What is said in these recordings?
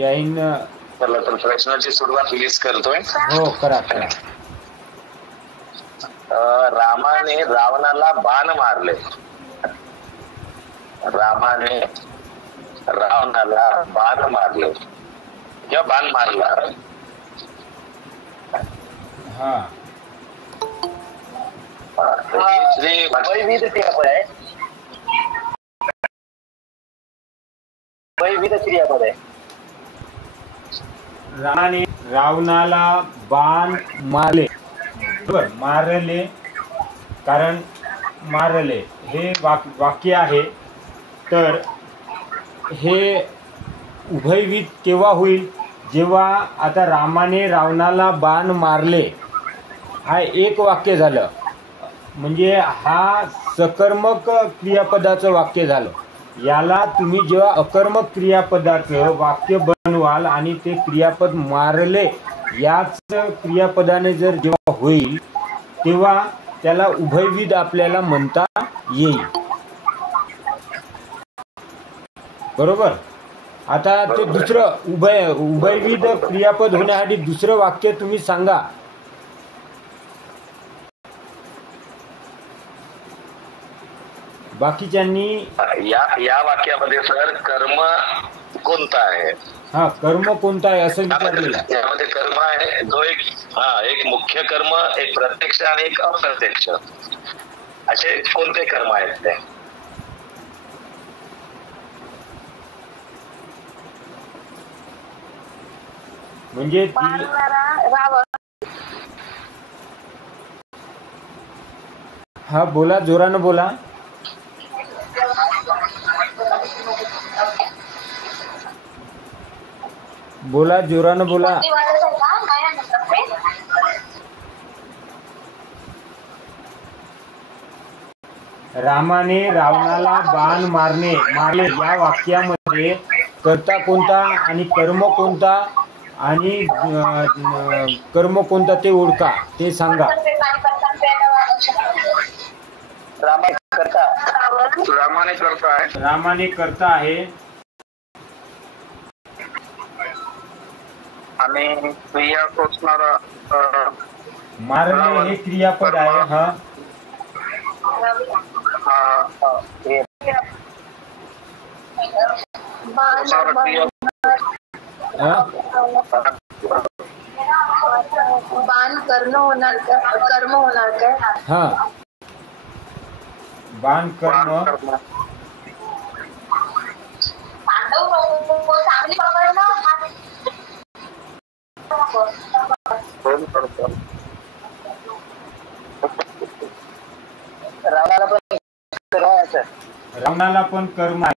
जय हिंद. चला तर प्रश्नाची सुरुवात मीच करतोय. हो करा करा. रामाने रावणाला बाण मारले. रामाने रावणाला बाण मारले किंवा बाण मारला. हा वैविध क्रियापद आहे. वैविध क्रियापद आहे. रामाने रावणाला बाण मारले. बरोबर, मारले, कारण मारले हे वाक्य आहे. तर हे उभयविध केव्हा होईल? जेव्हा आता रामाने रावणाला बाण मारले हा एक वाक्य झालं, म्हणजे हा सकर्मक क्रियापदाचं वाक्य झालं. याला तुम्ही जेव्हा अकर्मक क्रियापदाचं वाक्य बनवाल आणि ते क्रियापद मारले याच क्रियापदाने जर जेव्हा होईल तेव्हा त्याला उभयविध आपल्याला म्हणता येईल. बरोबर. आता ते दुसरं उभयविध क्रियापद होण्यासाठी दुसरं वाक्य तुम्ही सांगा. बाकीच्यांनी या वाक्यामध्ये सर कर्म कोणता आहे? हा, कर्म कोणता आहे असं विचारलेलं. यामध्ये कर्म आहे जो एक मुख्य कर्म, एक प्रत्यक्ष आणि एक अप्रत्यक्ष, असे कोणते कर्म आहेत ते? म्हणजे हा बोला, जोरानं बोला. बोला, जोरानं बोला. रामाने रावणाला बाण मारले या वाक्यामध्ये कर्ता कोणता आणि कर्म कोणता आणि कर्म कोणता ते ओळखा, ते सांगा. रामाने कर्ता आहे आणि क्रिया पोचणारा मारणे हे क्रियापद आहे. हा बाण कर्म होणार का? कर्म होणार का? हा, बाण कर्म. रावणाला पण कर्म आहे.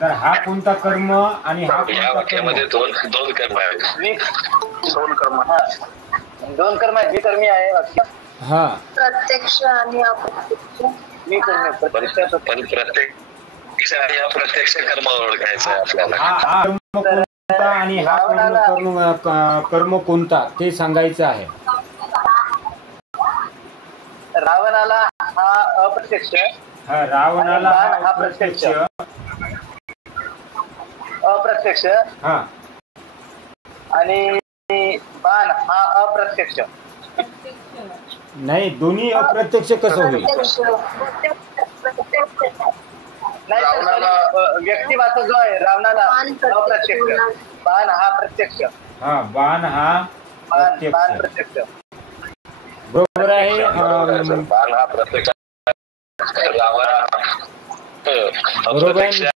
तर हा कोणता कर्म आणि हा या वाक्यामध्ये दोन कर्म आहेत. दोन कर्म आहेत. विकर्मी आहे वाक्य. हा, प्रत्यक्ष आणि अप्रत्यक्ष. पण प्रत्यक्ष आणि अप्रत्यक्ष कर्म ओळखायचं आहे आपल्याला. हा कर्म कोणता आणि हा कर्म कोणता ते सांगायचं आहे. रावणाला हा अप्रत्यक्ष. हा, रावणाला हा प्रत्यक्ष. अप्रत्यक्ष. हा, आणि बाण हा अप्रत्यक्ष. नाही, दोन्ही अप्रत्यक्ष कसं होईल? रावणाला व्यक्तिवाद जो आहे, रावणाला अप्रत्यक्ष, बाण हा प्रत्यक्ष. हा, बाण हा प्रत्यक्ष. बरोबर आहे. बाण हा प्रत्यक्ष. बरोबर आहे.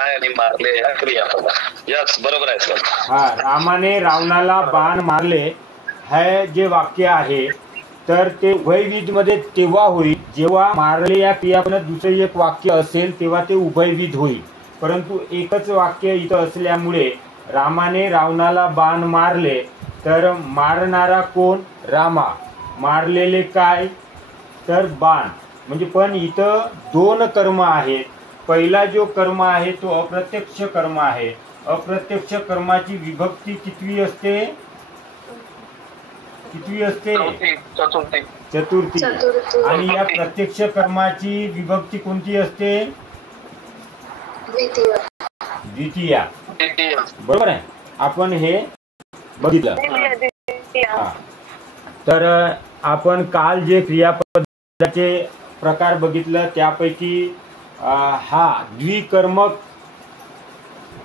आणि मारले या क्रियापद. यस, बरोबर आहे सर. हा, रामाने रावणाला बाण मारले हे जे वाक्य आहे तर ते उभयविध मध्ये तेव्हा होईल जेव्हा मारले या क्रियापदात दुसरे एक वाक्य असेल तेव्हा ते उभयविध होईल. परंतु एकच वाक्य इथं असल्यामुळे रामाने रावणाला बाण मारले तर मारणारा कोण? रामा. मारलेले काय? तर बाण. म्हणजे पण इथं दोन कर्म आहेत. पहिला जो कर्म आहे तो अप्रत्यक्ष कर्म आहे. अप्रत्यक्ष कर्माची विभक्ती कितवी असते? चतुर्थी. आणि या प्रत्यक्ष कर्माची विभक्ती कोणती असते? द्वितीय. द्वितीया. द्वितीय. बरोबर आहे. आपण हे बघितलं. हा. तर आपण काल जे क्रियापदाचे प्रकार बघितलं त्यापैकी हा द्विकर्मक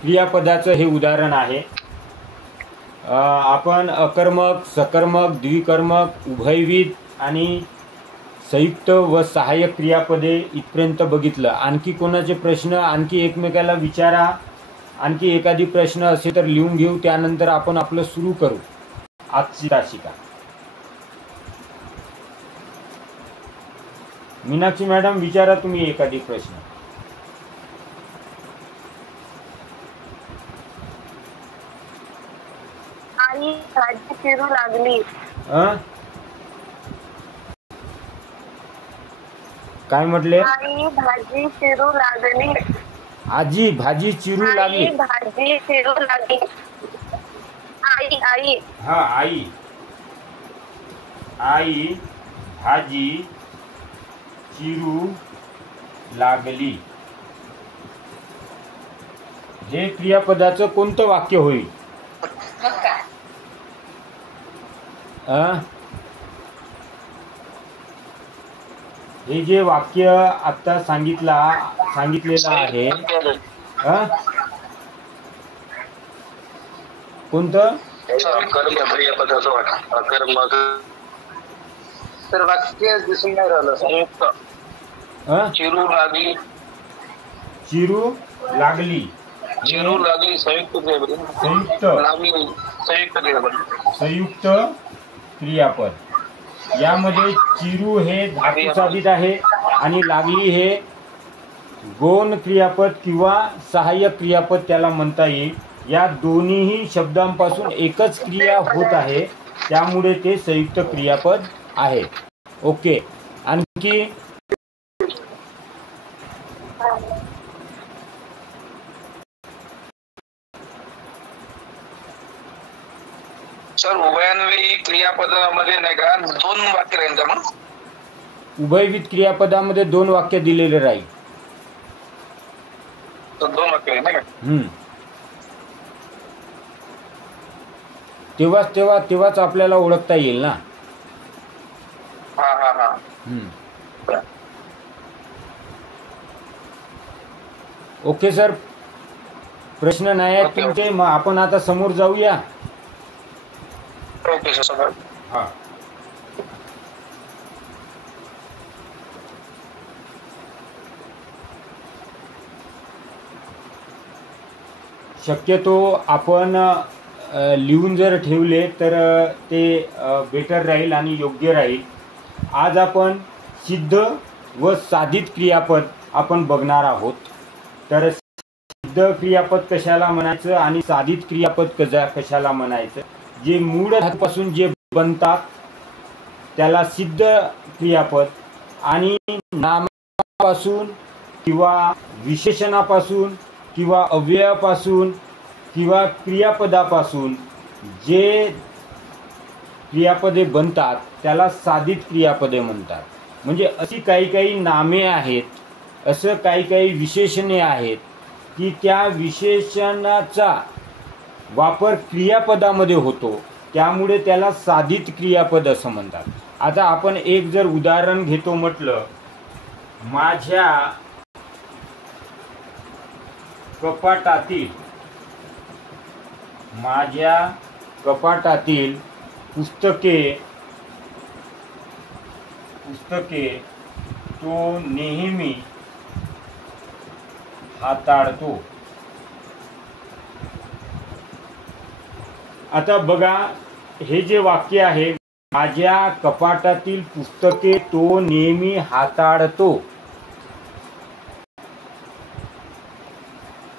क्रियापदाचं हे उदाहरण आहे. आपण अकर्मक, सकर्मक, द्विकर्मक, उभयविध आणि संयुक्त व सहाय्यक क्रियापदे इथपर्यंत बघितलं. आणखी कोणाचे प्रश्न आणखी एकमेकाला विचारा. आणखी एखादी प्रश्न असेल तर लिहून घेऊ, त्यानंतर आपण आपलं सुरू करू आजची तासिका. मीनाक्षी मॅडम विचारा तुम्ही एखादी प्रश्न. आई भाजी चिरू लागली. काय म्हटले? आई भाजी चिरू लागली. आजी भाजी चिरू लागली. आई भाजी चिरू लागली. आई आई. हा आई. आई भाजी चिरू लागली. हे क्रियापदाचं कोणतं वाक्य होईल? हे जे वाक्य आता सांगितलेलं आहे कोणतं? तर वाक्य दिसून नाही राहिलं. संयुक्त. चिरू लागली. चिरू लागली. चिरू लागली संयुक्त संयुक्त क्रियापद. यामध्ये चिरू हे धातू साधित आहे आणि लागली हे गौण क्रियापद किंवा सहाय्यक क्रियापद त्याला म्हणता येईल. या दोन्हीही शब्दांपासून एकच क्रिया होत आहे, त्यामुळे ते संयुक्त क्रियापद आहे. ओके. आणखी सर उभयान्वयी क्रियापदामध्ये नाही का दोन वाक्य राहील का मग? उभयविध क्रियापदामध्ये दोन वाक्य दिलेले राहील. तर दोन वाक्य नाही का? तेव्हाच आपल्याला ओळखता येईल ना. हा हा हा. ओके सर, प्रश्न नाही आहेत तुमचे. मग आपण आता समोर जाऊया. Okay sir. हा. शक्यतो आपण लिहून जर ठेवले तर ते बेटर राहील आणि योग्य राहील. आज आपण सिद्ध व साधित क्रियापद आपण बघणार आहोत. तर सिद्ध क्रियापद कशाला म्हणायचं आणि साधित क्रियापद कशाला म्हणायचं. जे मूळ धातूपासून जे बनतात त्याला सिद्ध क्रियापद आणि नामापासून किंवा विशेषणापासून किंवा अव्ययापासून किंवा क्रियापदापासून जे क्रियापदे बनतात त्याला साधित क्रियापदे म्हणतात. म्हणजे अशी काही नामे आहेत, असं काही विशेषणे आहेत की त्या विशेषणाचा वापर क्रियापदामध्ये होतो, त्यामुळे त्याला साधित क्रियापद असं म्हणतात. आता आपण एक जर उदाहरण घेतो म्हटलं, माझ्या कपाटातील पुस्तके तो नेहमी हाताळतो. आता बघा, हे जे वाक्य आहे, माझ्या कपाटातील पुस्तके तो नेहमी हाताळतो.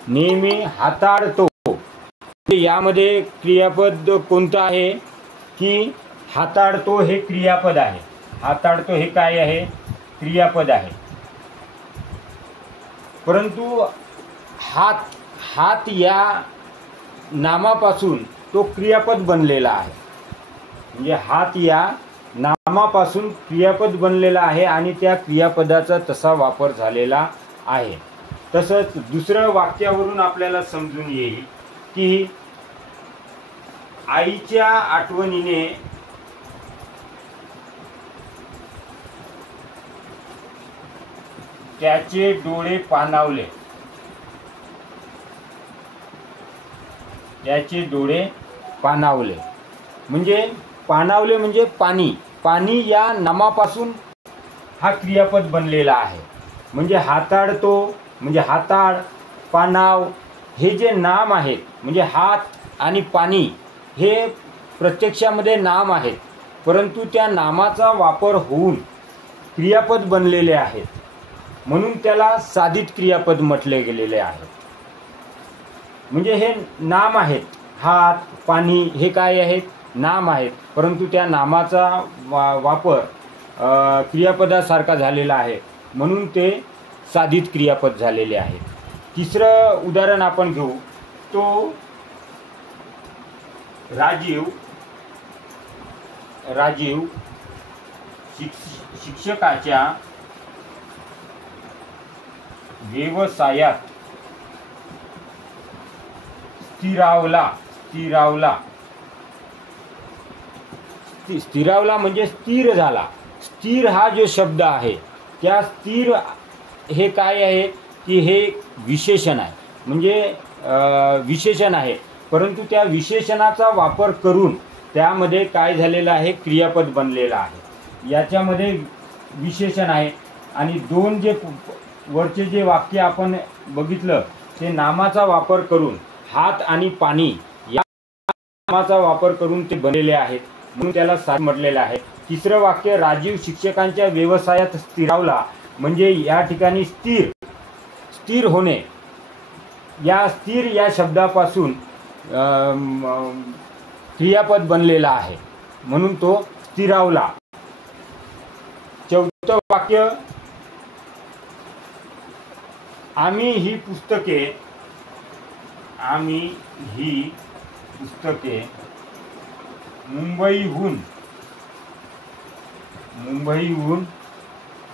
नेहमी हाताळतो. यामध्ये क्रियापद कोणतं आहे की हाताळतो हे क्रियापद आहे. हाताळतो हे काय आहे? क्रियापद आहे. परंतु हात या नामापासून तो क्रियापद बनलेला आहे. म्हणजे हात या नामापासून क्रियापद बनलेला आहे आणि त्या क्रियापदाचा तसा वापर झालेला आहे. तसंच दुसरं वाक्यावरून आपल्याला समजून येईल की आईच्या आठवणीने त्याचे डोळे पाणावले. त्याचे डोळे पाणावले म्हणजे पाणावले म्हणजे पाणी. पाणी या नामापासून हा क्रियापद बनलेला आहे. म्हणजे हाताळतो म्हणजे हाताळ, पानाव हे जे नाम आहेत म्हणजे हात आणि पाणी हे प्रत्यक्षामध्ये नाम आहेत, परंतु त्या नामाचा वापर होऊन क्रियापद बनलेले आहेत, म्हणून त्याला साधित क्रियापद म्हटले गेलेले आहे. म्हणजे हे नाम आहेत. हात, पाणी हे काय आहेत? नाम आहेत, परंतु त्या नामाचा वापर क्रियापदासारखा झालेला आहे, म्हणून ते साधित क्रियापद झालेले आहे. तिसरं उदाहरण आपण घेऊ तो राजीव शिक्षकाच्या व्यवसायात स्थिरावला म्हणजे स्थिर झाला. स्थिर हा जो शब्द आहे त्या स्थिर हे काय आहे की हे विशेषण आहे. म्हणजे विशेषण आहे, परंतु त्या विशेषणाचा वापर करून त्यामध्ये काय झालेलं आहे? क्रियापद बनलेलं आहे. याच्यामध्ये विशेषण आहे आणि दोन जे वरचे जे वाक्य आपण बघितलं ते नामाचा वापर करून हात आणि पाणी या नामाचा वापर करून ते बनलेले आहेत, म्हणून त्याला साधित म्हटलेलं आहे. तिसरं वाक्य राजीव शिक्षकांच्या व्यवसायात स्थिरावला म्हणजे या ठिकाणी स्थिर होणे या स्थिर या शब्दापासून क्रियापद बनलेला आहे, म्हणून तो स्थिरावला. चौथं वाक्य आम्ही ही पुस्तके मुंबईहून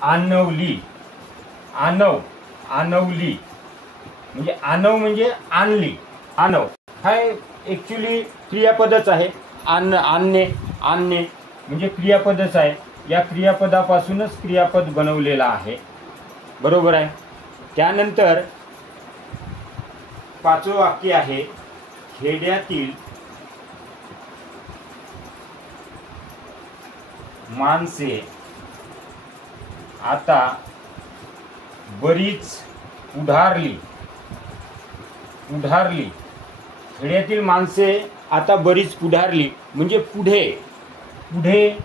आणवली म्हणजे आणव म्हणजे आणली. आणव हा ॲक्च्युली क्रियापदच आहे. आणणे म्हणजे क्रियापदच आहे. या क्रियापदापासूनच क्रियापद बनवलेला आहे, बरोबर आहे. त्यानंतर पाचवं वाक्य आहे खेड्यातील माणसे आता बरीच उधारली. खेड्यातील माणसे आता बरीच पुढारली म्हणजे पुढे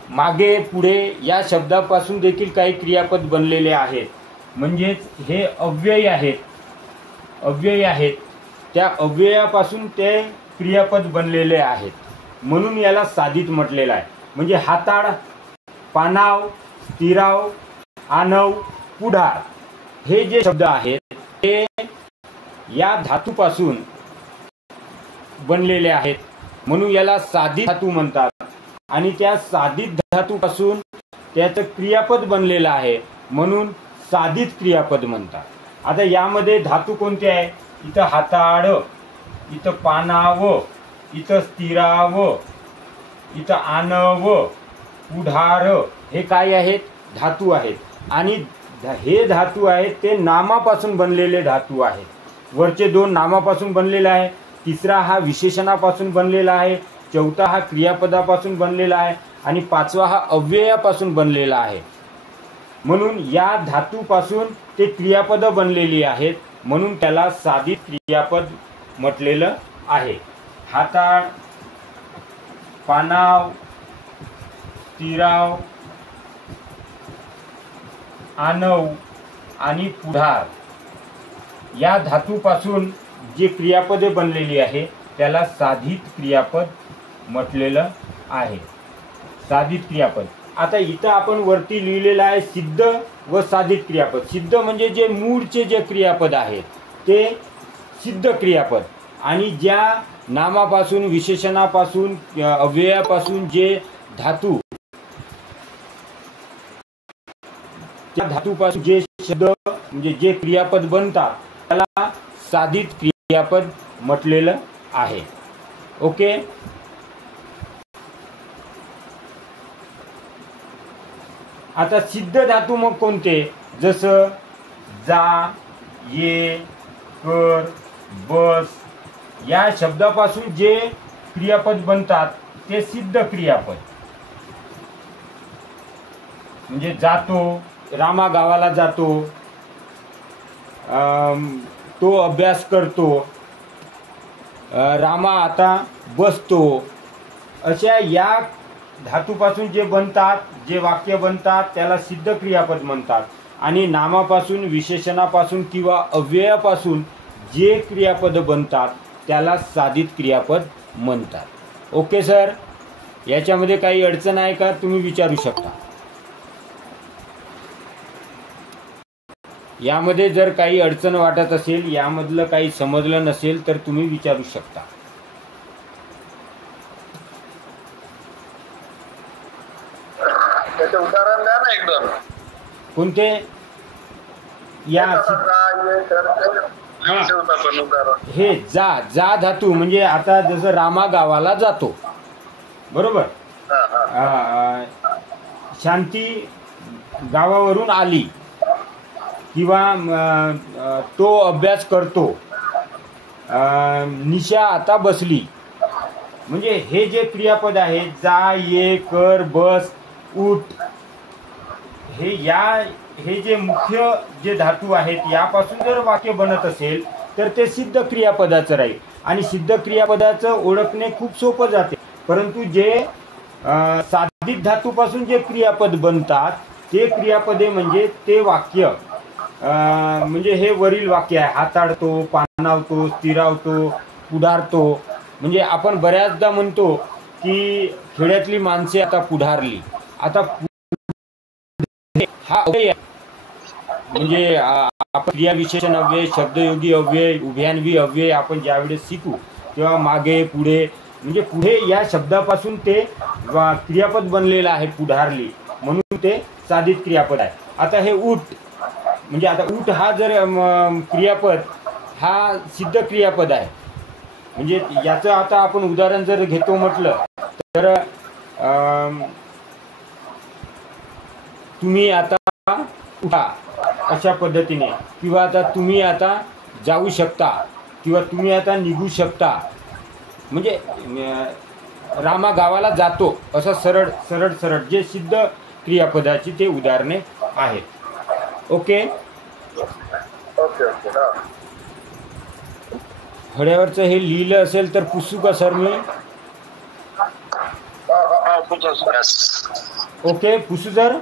मागे पुढे या शब्दापासून देखील काही क्रियापद बनलेले आहेत. म्हणजेच हे अव्यय आहेत. त्या अव्ययापासून ते क्रियापद बनलेले आहेत, म्हणून याला साधित म्हटलेलं आहे. म्हणजे हाताळ, पानाव, स्थिराव, आणव, पुढार हे जे शब्द आहेत ते या धातूपासून बनलेले आहेत, म्हणून याला साधित धातू म्हणतात. आणि त्या साधित धातूपासून त्याचं क्रियापद बनलेलं आहे, म्हणून साधित क्रियापद म्हणतात. आता यामध्ये धातू कोणते आहे? इथं हाताळ, इथं पानाव, इथं स्थिराव, इथं आणव, पुढार हे काय आहेत? धातू आहेत. आणि हे धातू आहेत ते नामापासून बनलेले धातू आहेत. वरचे दोन नामापासून बनलेले आहे, तिसरा हा विशेषणापासून बनलेला आहे, चौथा हा क्रियापदापासून बनलेला आहे आणि पाचवा हा अव्ययापासून बनलेला आहे. म्हणून या धातूपासून ते क्रियापद बनलेली आहेत, म्हणून त्याला साधित क्रियापद म्हटलेलं आहे. हाताळ, पानाव, स्थिराव, आणव आणि पुढार या धातूपासून जे क्रियापदे बनलेली आहे त्याला साधित क्रियापद म्हटलेलं आहे. साधित क्रियापद. आता इथं आपण वरती लिहिलेलं आहे सिद्ध व साधित क्रियापद. सिद्ध म्हणजे जे मूळचे जे क्रियापद आहेत ते सिद्ध क्रियापद, आणि ज्या नामापासून, विशेषणापासून, अव्ययापासून जे धातू, त्या धातूपासून जे शब्द म्हणजे जे क्रियापद बनतात त्याला साधित क्रियापद म्हटलेलं आहे. ओके. आता सिद्ध धातू मग कोणते? जसं जा, ये, कर, बस या शब्दापासून जे क्रियापद बनतात ते सिद्ध क्रियापद. म्हणजे जातो, रामा गावाला जातो, तो अभ्यास करतो, रामा आता बसतो. अशा या धातूपासून जे बनतात, जे वाक्य बनतात त्याला सिद्ध क्रियापद म्हणतात. आणि नामापासून, विशेषणापासून किंवा अव्ययापासून जे क्रियापद बनतात त्याला साधित क्रियापद म्हणतात. ओके सर, याच्यामध्ये काही अडचण आहे का? तुम्ही विचारू शकता. यामध्ये जर काही अडचण वाटत असेल, यामधलं काही समजलं नसेल तर तुम्ही विचारू शकता. त्याचे उदाहरण द्या ना एकदम. कोणते? या हे जा धातू म्हणजे आता जसं रामा गावाला जातो, बरोबर. शांती गावावरून आली किंवा तो अभ्यास करतो, निशा आता बसली. म्हणजे हे जे क्रियापद आहे जा, ये, कर, बस, उठ, हे जे मुख्य जे धातू आहेत यापासून जर वाक्य बनत असेल तर ते सिद्ध क्रियापदाचं राहील. आणि सिद्ध क्रियापदाचं ओळखणे खूप सोपं जाते. परंतु जे साधित धातूपासून जे क्रियापद बनतात ते क्रियापदे म्हणजे ते वाक्य, म्हणजे हे वरील वाक्य आहे. हाताळतो, पाणावतो, स्थिरावतो, पुढारतो. म्हणजे आपण बऱ्याचदा म्हणतो की खेड्यातली माणसे आता पुढारली. आता हा अव्यय म्हणजे आपण क्रिया विशेषण अव्यय, शब्दयोगी अव्यय, उभयान्वी अव्यय आपण ज्यावेळेस शिकू तेव्हा मागे, पुढे, म्हणजे पुढे या शब्दापासून ते क्रियापद बनलेलं आहे, पुढारली, म्हणून ते साधित क्रियापद आहे. आता हे उठ म्हणजे आता उठ हा जर क्रियापद हा सिद्ध क्रियापद आहे. म्हणजे याचं आता आपण उदाहरण जर घेतो म्हटलं तर तुम्ही आता उठा अशा पद्धतीने, किंवा आता तुम्ही आता जाऊ शकता, किंवा तुम्ही आता निघू शकता. म्हणजे रामा गावाला जातो असं सरळ सरळ सरळ जे सिद्ध क्रियापदाची ते उदाहरणे आहेत. ओके. फळ्यावरचं हे लिहिलं असेल तर पुसू का सर मी? ओके, पुसू सर.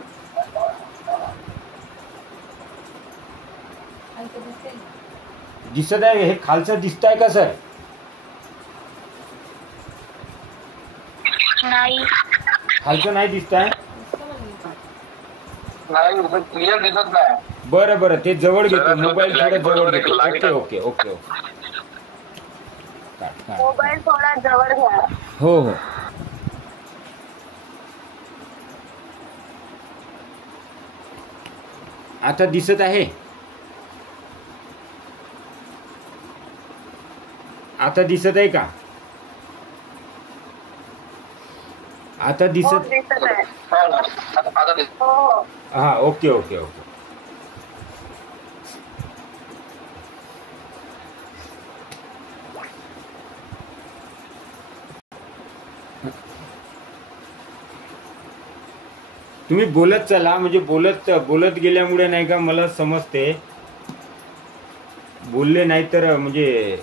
दिसत आहे? हे खालचं दिसत आहे का सर? नाही, खालचं नाही दिसत आहे. क्लिअर दिसत नाही. बरं बरं, ते जवळ घेतो, मोबाईल थोडं जवळ घेतो. Okay okay okay okay. Mobile थोडा जवळ घ्या. हो हो. आता दिसत आहे? आता दिसत आहे का? आता दिसत आहे. हा. Okay okay okay. तुम्ही बोलत चला, म्हणजे बोलत बोलत गेल्यामुळे नाही का मला समजते. बोलले नाही तर म्हणजे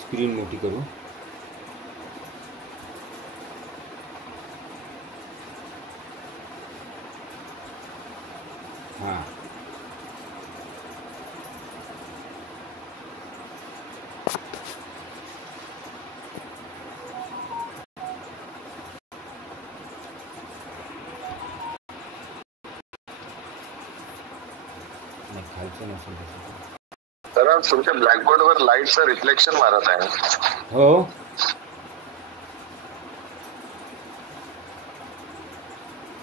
स्क्रीन मोठी करू. हां. खालचं नसेल. तर तुमच्या ब्लॅकबोर्ड वर लाईटचं रिफ्लेक्शन मारत आहे. हो,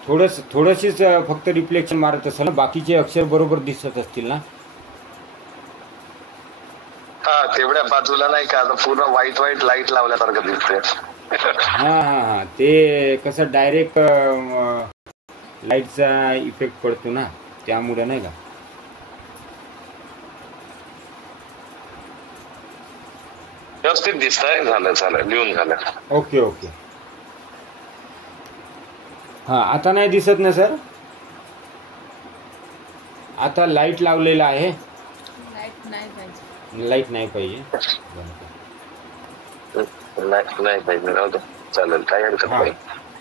थोडंशीच फक्त रिफ्लेक्शन मारत असेल ना, बाकीचे अक्षर बरोबर दिसत असतील ना. हा, तेवढ्या बाजूला नाही का आता पूर्ण व्हाईट व्हाईट लाईट लावल्यासारखं दिसतंय. हा हा हा, ते कसं डायरेक्ट लाईटचा इफेक्ट पडतो ना, त्यामुळे नाही का. व्यवस्थित दिसतंय. झालं लिहून झालं. Okay okay. हा, आता नाही दिसत ना सर. आता लाईट लावलेला आहे. लाईट नाही पाहिजे. नाही पाहिजे, राहू दे, चालेल, काही हरकत हा, नाही.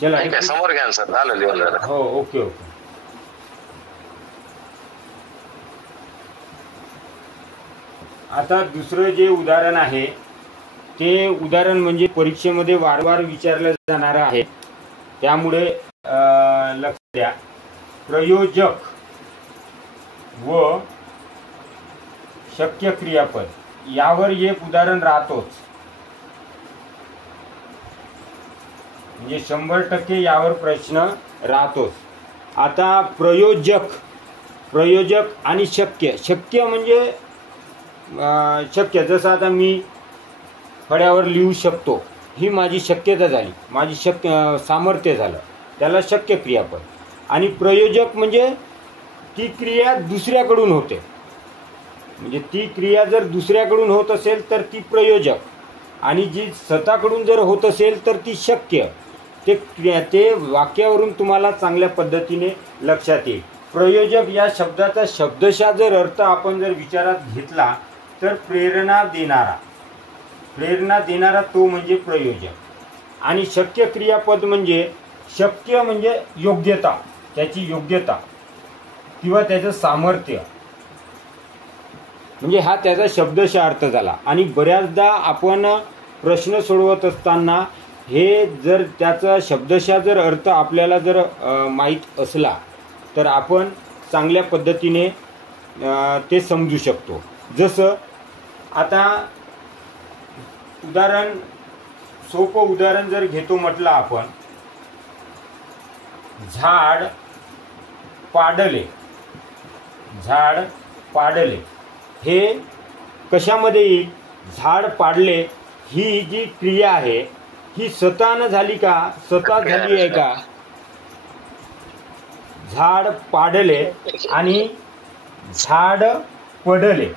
चला ठीक आहे, समोर घ्या सर. झालं लिहून झालं. हो, ओके ओके. आता दुसरं जे उदाहरण आहे ते उदाहरण म्हणजे परीक्षेमध्ये वारंवार विचारलं जाणार आहे, त्यामुळे लक्ष द्या. प्रयोजक व शक्य क्रियापद यावर एक उदाहरण राहतोच, म्हणजे 100% यावर प्रश्न राहतोच. आता प्रयोजक आणि शक्य म्हणजे शक्य, जसं आता मी फळ्यावर लिहू शकतो, ही माझी शक्यता झाली, माझी सामर्थ्य झालं, त्याला शक्य क्रियापद. आणि प्रयोजक म्हणजे ती क्रिया दुसऱ्याकडून होते, म्हणजे ती क्रिया जर दुसऱ्याकडून होत असेल तर ती प्रयोजक, आणि जी स्वतःकडून जर होत असेल तर ती शक्य. ते वाक्यावरून तुम्हाला चांगल्या पद्धतीने लक्षात येईल. प्रयोजक या शब्दाचा शब्दशः जर अर्थ आपण जर विचारात घेतला तर प्रेरणा देणारा तो म्हणजे प्रयोजक. आणि शक्य क्रियापद म्हणजे शक्य म्हणजे योग्यता, त्याची योग्यता किंवा त्याचं सामर्थ्य, म्हणजे हा त्याचा शब्दशः अर्थ झाला. आणि बऱ्याचदा आपण प्रश्न सोडवत असताना हे जर त्याचा शब्दशः जर अर्थ आपल्याला जर माहीत असला तर आपण चांगल्या पद्धतीने ते समजू शकतो. जसं आता सोपं उदाहरण जर घेतो म्हटलं आपण, झाड पाडले हे कशामध्ये येईल? झाड पाडले ही जी क्रिया आहे ही स्वतःनं झाली का? स्वतः झाली आहे का? झाड पाडले आणि झाड पडले.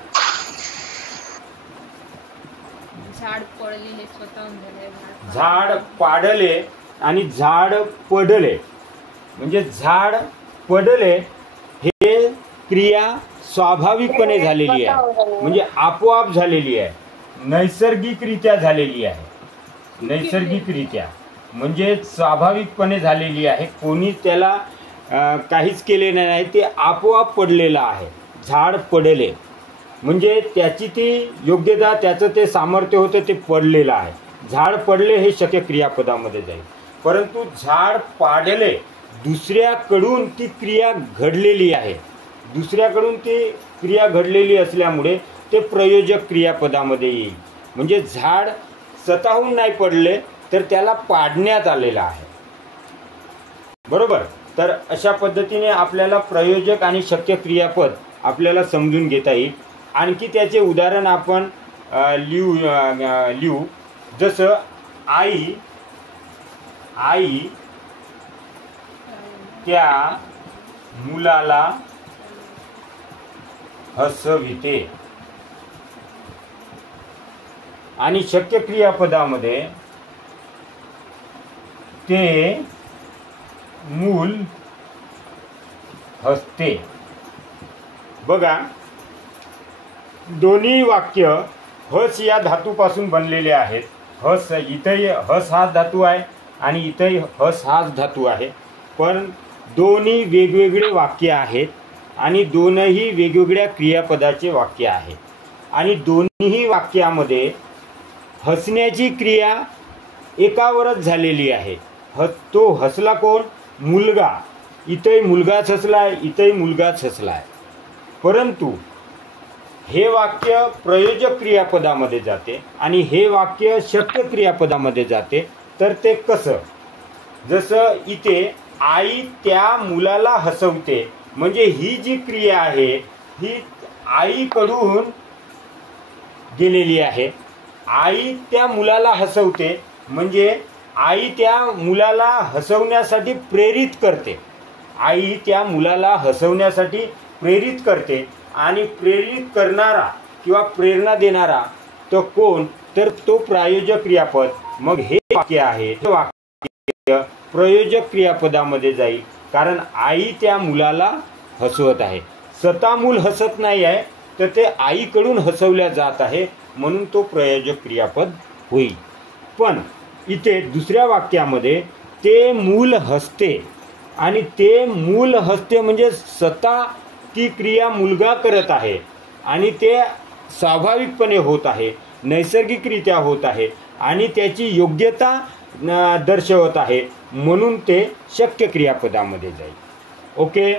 झाड पाडले आणि झाड पडले, म्हणजे झाड पडले हे क्रिया स्वाभाविकपणे झालेली आहे, म्हणजे आपोआप झालेली आहे, नैसर्गिकरित्या झालेली आहे. नैसर्गिकरित्या म्हणजे स्वाभाविकपणे झालेली आहे, कोणी त्याला काहीच केले नाही, ते आपोआप पडलेलं आहे. झाड पडले म्हणजे त्याची ती योग्यता, त्याचं ते सामर्थ्य होतं, ते पडलेलं आहे. झाड पडले हे शक्य क्रियापदामध्ये जाईल. परंतु झाड पाडले दुसऱ्याकडून ती क्रिया घडलेली आहे, दुसऱ्याकडून ती क्रिया घडलेली असल्यामुळे ते प्रयोजक क्रियापदामध्ये येईल. म्हणजे झाड स्वतःहून नाही पडले तर त्याला पाडण्यात आलेलं आहे. बरोबर. तर अशा पद्धतीने आपल्याला प्रयोजक आणि शक्य क्रियापद आपल्याला समजून घेता येईल. आणखी त्याचे उदाहरण आपण लिहू. जसं आई त्या मुलाला हसविते. आणि शक्य क्रियापदामध्ये ते मूल हसते. बघा, दोन्ही वाक्य हस या धातूपासून बनलेले आहेत. हस, इथंही हस हा धातू आहे आणि इथंही हस हाच धातू आहे, पण दोन्ही वेगवेगळे वाक्य आहेत आणि दोनही वेगवेगळ्या क्रियापदाचे वाक्य आहेत. आणि दोन्ही वाक्यामध्ये हसण्याची क्रिया एकावरच झालेली आहे. तो हसला कोण? मुलगा. इथंही मुलगाच हसला आहे, इथंही मुलगाच हसला आहे. परंतु हे वाक्य प्रयोजक क्रियापदामध्ये जाते आणि हे वाक्य शक्य क्रियापदामध्ये जाते. तर ते कसं? जसं इथे आई त्या मुलाला हसवते, म्हणजे ही जी क्रिया आहे ही आईकडून गेलेली आहे. आई त्या मुलाला हसवते म्हणजे आई त्या मुलाला हसवण्यासाठी प्रेरित करते. आई त्या मुलाला हसवण्यासाठी प्रेरित करते आणि प्रेरित करणारा किंवा प्रेरणा देणारा तो कोण? तर तो प्रायोजक क्रियापद. मग हे वाक्य आहे, हे वाक्य प्रयोजक क्रियापदामध्ये जाईल, कारण आई त्या मुलाला हसवत आहे. स्वतः मूल हसत नाही आहे, तर ते आईकडून हसवल्या जात आहे, म्हणून तो प्रयोजक क्रियापद होईल. पण इथे दुसऱ्या वाक्यामध्ये ते मूल हसते आणि ते मूल हसते म्हणजे स्वतः ती क्रिया मुलगा करत आहे आणि ते स्वाभाविकपणे होत आहे, नैसर्गिकरित्या होत आहे आणि त्याची योग्यता दर्शवत आहे, म्हणून ते शक्य क्रियापदामध्ये जाईल. ओके.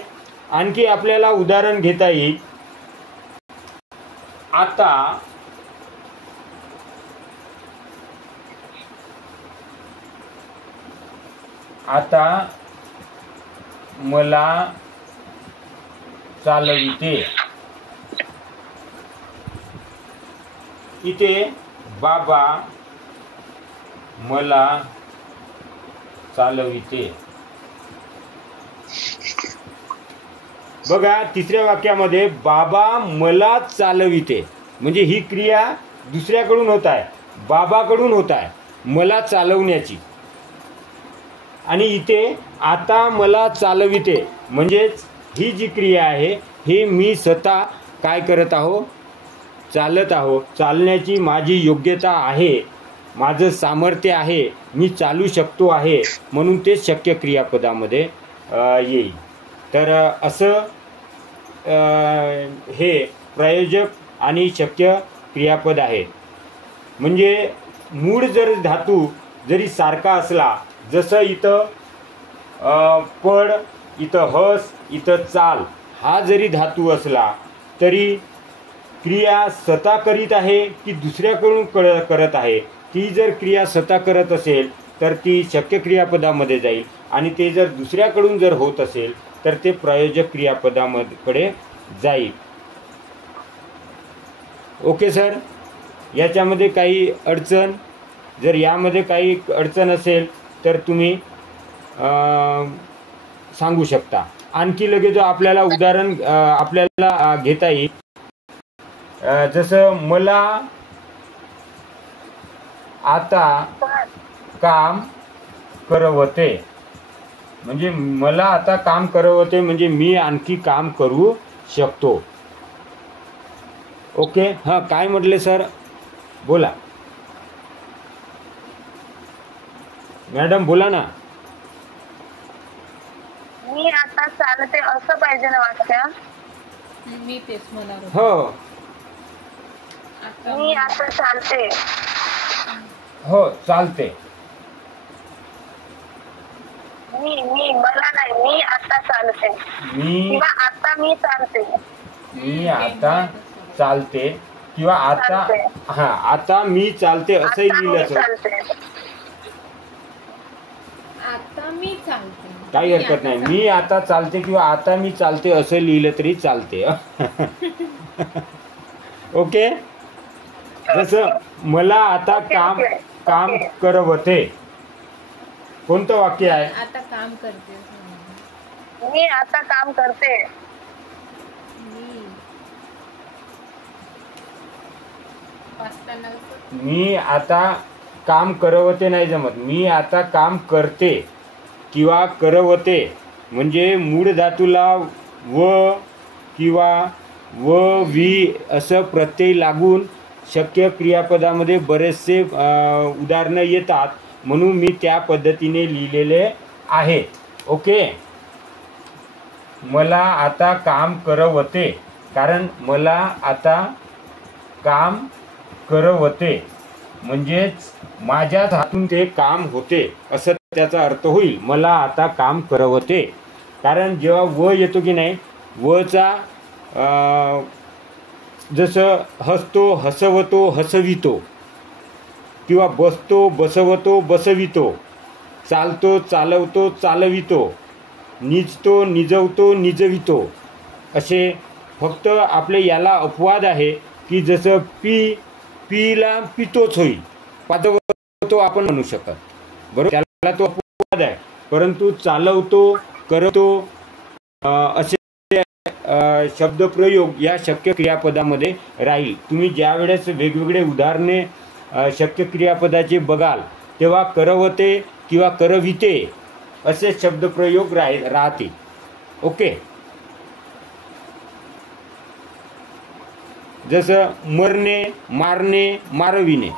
आणखी आपल्याला उदाहरण घेता येईल. आता मला चालविते. इथे बाबा मला चालविते. बघा, तिसऱ्या वाक्यामध्ये बाबा मला चालविते म्हणजे ही क्रिया दुसऱ्याकडून होत आहे, बाबाकडून होत आहे मला चालवण्याची. आणि इथे आता मला चालविते म्हणजेच ही जी क्रिया आहे ही मी स्वतः काय करत आहो? चालत आहो. चालण्याची माझी योग्यता आहे, माझं सामर्थ्य आहे, मी चालू शकतो आहे, म्हणून ते शक्य क्रियापदामध्ये येईल. तर असं हे प्रयोजक आणि शक्य क्रियापद आहेत. म्हणजे मूळ जर धातू जरी सारखा असला, जसं इथं पड, इथं हस, इथं चाल, हा जरी धातू असला तरी क्रिया स्वतः करीत आहे की दुसऱ्याकडून करत आहे, ती जर क्रिया स्वतः करत असेल तर ती शक्य क्रियापदामध्ये जाईल आणि ते जर दुसऱ्याकडून जर होत असेल तर ते प्रयोजक क्रियापदाकडे जाईल. Okay sir. याच्यामध्ये काही अडचण? जर यामध्ये काही अडचण असेल तर तुम्ही सांगू शकता. आणखी लगेच आपल्याला उदाहरण आपल्याला घेता येईल. जसं मला आता काम करवते म्हणजे मला आता काम करवते म्हणजे मी आणखी काम करू शकतो. ओके. हां, काय म्हटले सर? बोला मॅडम, बोला ना. मी आता चालते असं पाहिजे ना वाक्य? मी तेच म्हणाल. हो, मी आता चालते. हो, चालते. मी मला नाही, मी आता चालते किंवा आता मी चालते. मी आता चालते किंवा आता हा आता मी चालते असंही लिहिलं. आता मी चालते, काही हरकत नाही. मी आता चालते किंवा आता मी चालते असं लिहिलं तरी चालते. ओके. जसं मला आता काम करवते, कोणतं वाक्य आहे? आता काम करते. मी आता काम करते. मी आता काम करवते नाही जमत. मी आता काम करते किंवा करवते म्हणजे मूळ धातूला व किंवा व वी असं प्रत्यय लागून शक्य क्रियापदामध्ये बरेचसे उदाहरणं येतात, म्हणून मी त्या पद्धतीने लिहिलेले आहेत. ओके. मला आता काम करवते, कारण मला आता काम करवते म्हणजेच माझ्या हातून ते काम होते असं त्याचा अर्थ होईल. मला आता काम करवते, कारण जेव्हा व येतो की नाही, वचा जसं हसतो, हसवतो, हसवितो, किंवा बसतो, बसवतो, बसवितो, चालतो, चालवतो, चालवितो, निजतो, निजवतो, निजवितो, असे फक्त आपले याला अपवाद आहे की जसं पीला पितोच होईल, पादवतो आपण म्हणू शकत, बरोबर, त्याला तो अपवाद आहे. परंतु चालवतो, करतो असे शब्दप्रयोग या शक्य क्रियापदामध्ये राहील. तुम्ही ज्या वेळेस वेगवेगळे उदाहरणे शक्य क्रियापदाचे बघाल तेव्हा करवते किंवा करविते असे शब्दप्रयोग राहतील. ओके. जसं मरणे, मारणे, मारविणे.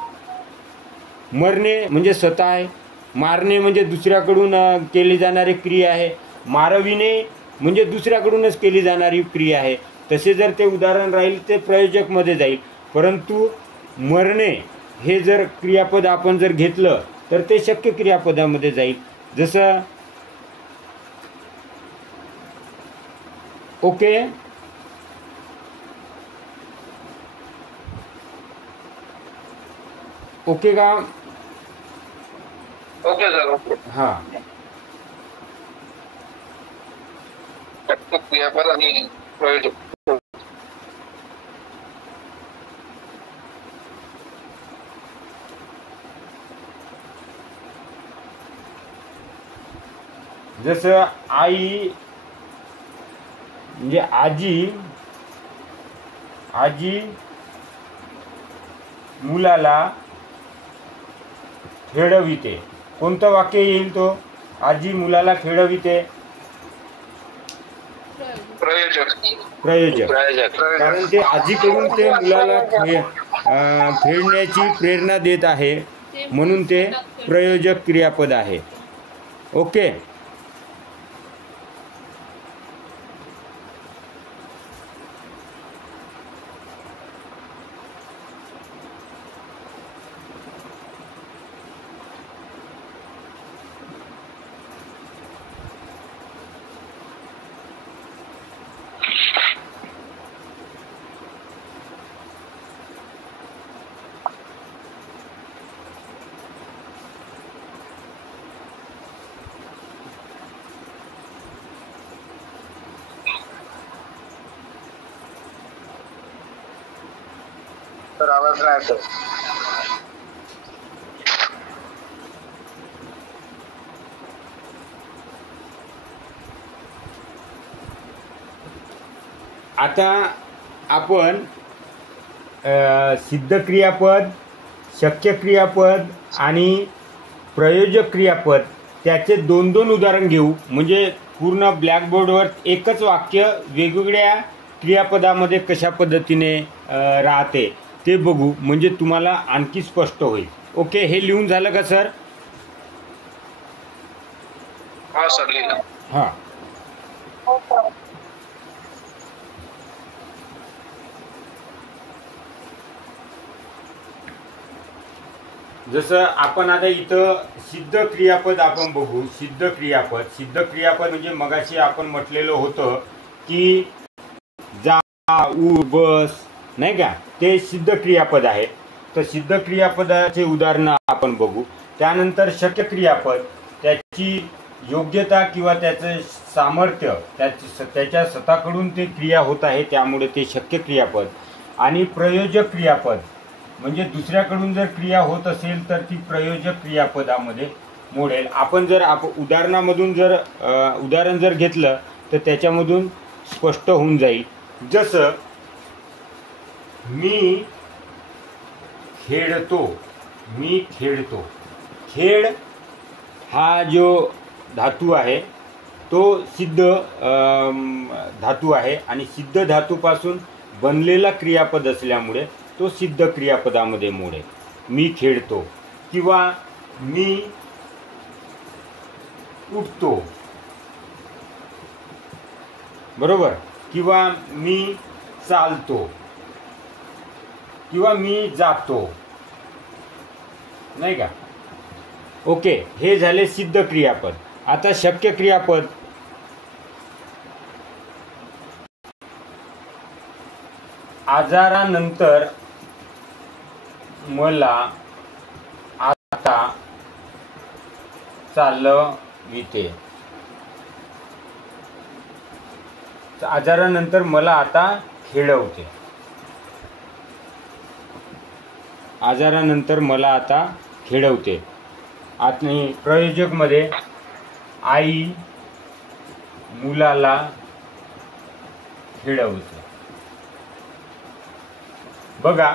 मरणे म्हणजे स्वतः आहे, मारणे म्हणजे दुसऱ्याकडून केली जाणारी क्रिया आहे, मारविणे म्हणजे दुसऱ्याकडूनच केली जाणारी क्रिया आहे. तसे जर ते उदाहरण राहील ते प्रयोजकमध्ये जाईल. परंतु मरणे हे जर क्रियापद आपण जर घेतलं तर ते शक्य क्रियापदामध्ये जाईल. जसं ओके. ओके का? Okay sir. ओके. हां. क्रियापद आणि प्रयोजक. जसं आई म्हणजे आजी मुलाला खेळविते. कोणतं वाक्य येईल तो? आजी मुलाला खेळविते. प्रयोजक. कारण ते आजीकडून ते मुलाला खेळण्याची प्रेरणा देत आहे म्हणून ते प्रयोजक क्रियापद आहे. ओके. तर आवाज नाही येत. आता आपण सिद्ध क्रियापद, शक्य क्रियापद आणि प्रयोजक क्रियापद त्याचे 2-2 उदाहरण घेऊ. म्हणजे पूर्ण ब्लॅकबोर्डवर एकच वाक्य वेगवेगळ्या क्रियापदामध्ये कशा पद्धतीने राहते ते बघू, म्हणजे तुम्हाला आणखी स्पष्ट होईल. ओके. हे लिहून झालं का सर? हा सर, लिहिलं. हां. जसं आपण आता इथं सिद्ध क्रियापद आपण बघू. सिद्ध क्रियापद म्हणजे मगाशी आपण म्हटलेलं होतं की जा, उड, बस, नाही का, ते सिद्ध क्रियापद आहे. तर सिद्ध क्रियापदाचे उदाहरणं आपण बघू. त्यानंतर शक्य क्रियापद, त्याची योग्यता किंवा त्याचं सामर्थ्य, त्याच्या स्वतःकडून ते क्रिया होत आहे त्यामुळे ते शक्य क्रियापद. आणि प्रयोजक क्रियापद म्हणजे दुसऱ्याकडून जर क्रिया होत असेल तर ती प्रयोजक क्रियापदामध्ये मोडेल. आपण जर उदाहरणामधून जर उदाहरण जर घेतलं तर त्याच्यामधून स्पष्ट होऊन जाईल. जसं मी खेळतो. खेळ हा जो धातू आहे तो सिद्ध धातू आहे आणि सिद्ध धातूपासून बनलेला क्रियापद असल्यामुळे तो सिद्ध क्रियापदामध्ये मोडेल. मी खेळतो किंवा मी उठतो, बरोबर, किंवा मी चालतो किंवा मी जातो, नाही का. ओके. हे झाले सिद्ध क्रियापद. आता शक्य आजारानंतर मला आता चालविते. आजारानंतर मला आता खेळवते. आजारानंतर मला आता खेळवते. आणि प्रयोजकमध्ये आई मुलाला खेळवते. बघा,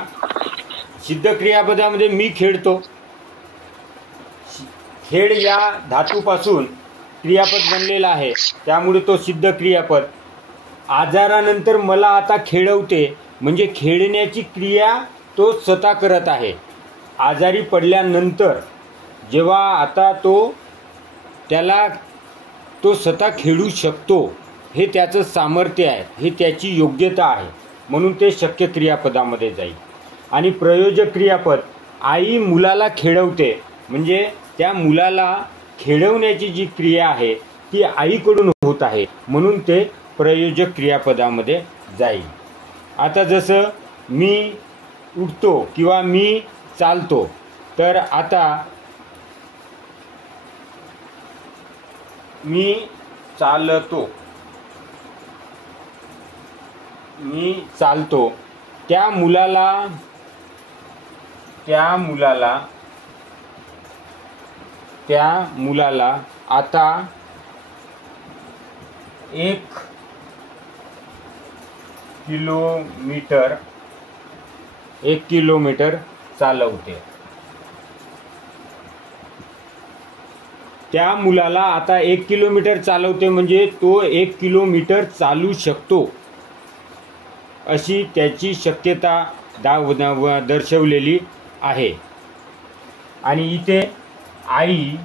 सिद्ध क्रियापदामध्ये मी खेळतो. खेळ या धातूपासून क्रियापद बनलेला आहे, त्यामुळे तो सिद्ध क्रियापद. आजारानंतर मला आता खेळवते म्हणजे खेळण्याची क्रिया तो स्वतः करत आहे. आजारी पडल्यानंतर जेव्हा आता त्याला तो स्वतः खेळू शकतो, हे त्याचं सामर्थ्य आहे, हे त्याची योग्यता आहे, म्हणून ते शक्य क्रियापदामध्ये जाईल. आणि प्रयोजक क्रियापद आई मुलाला खेळवते म्हणजे त्या मुलाला खेळवण्याची जी क्रिया आहे ती आईकडून होत आहे, म्हणून ते प्रयोजक क्रियापदामध्ये जाईल. आता जसं मी उठतो किंवा मी चालतो, तर आता मी चालतो, मी चालतो. त्या मुलाला आता 1 किलोमीटर चालवते. त्या मुलाला आता 1 किलोमीटर चालवते म्हणजे तो 1 किलोमीटर चालू शकतो, अशी त्याची शक्यता दर्शवलेली आहे. आणि इथे आई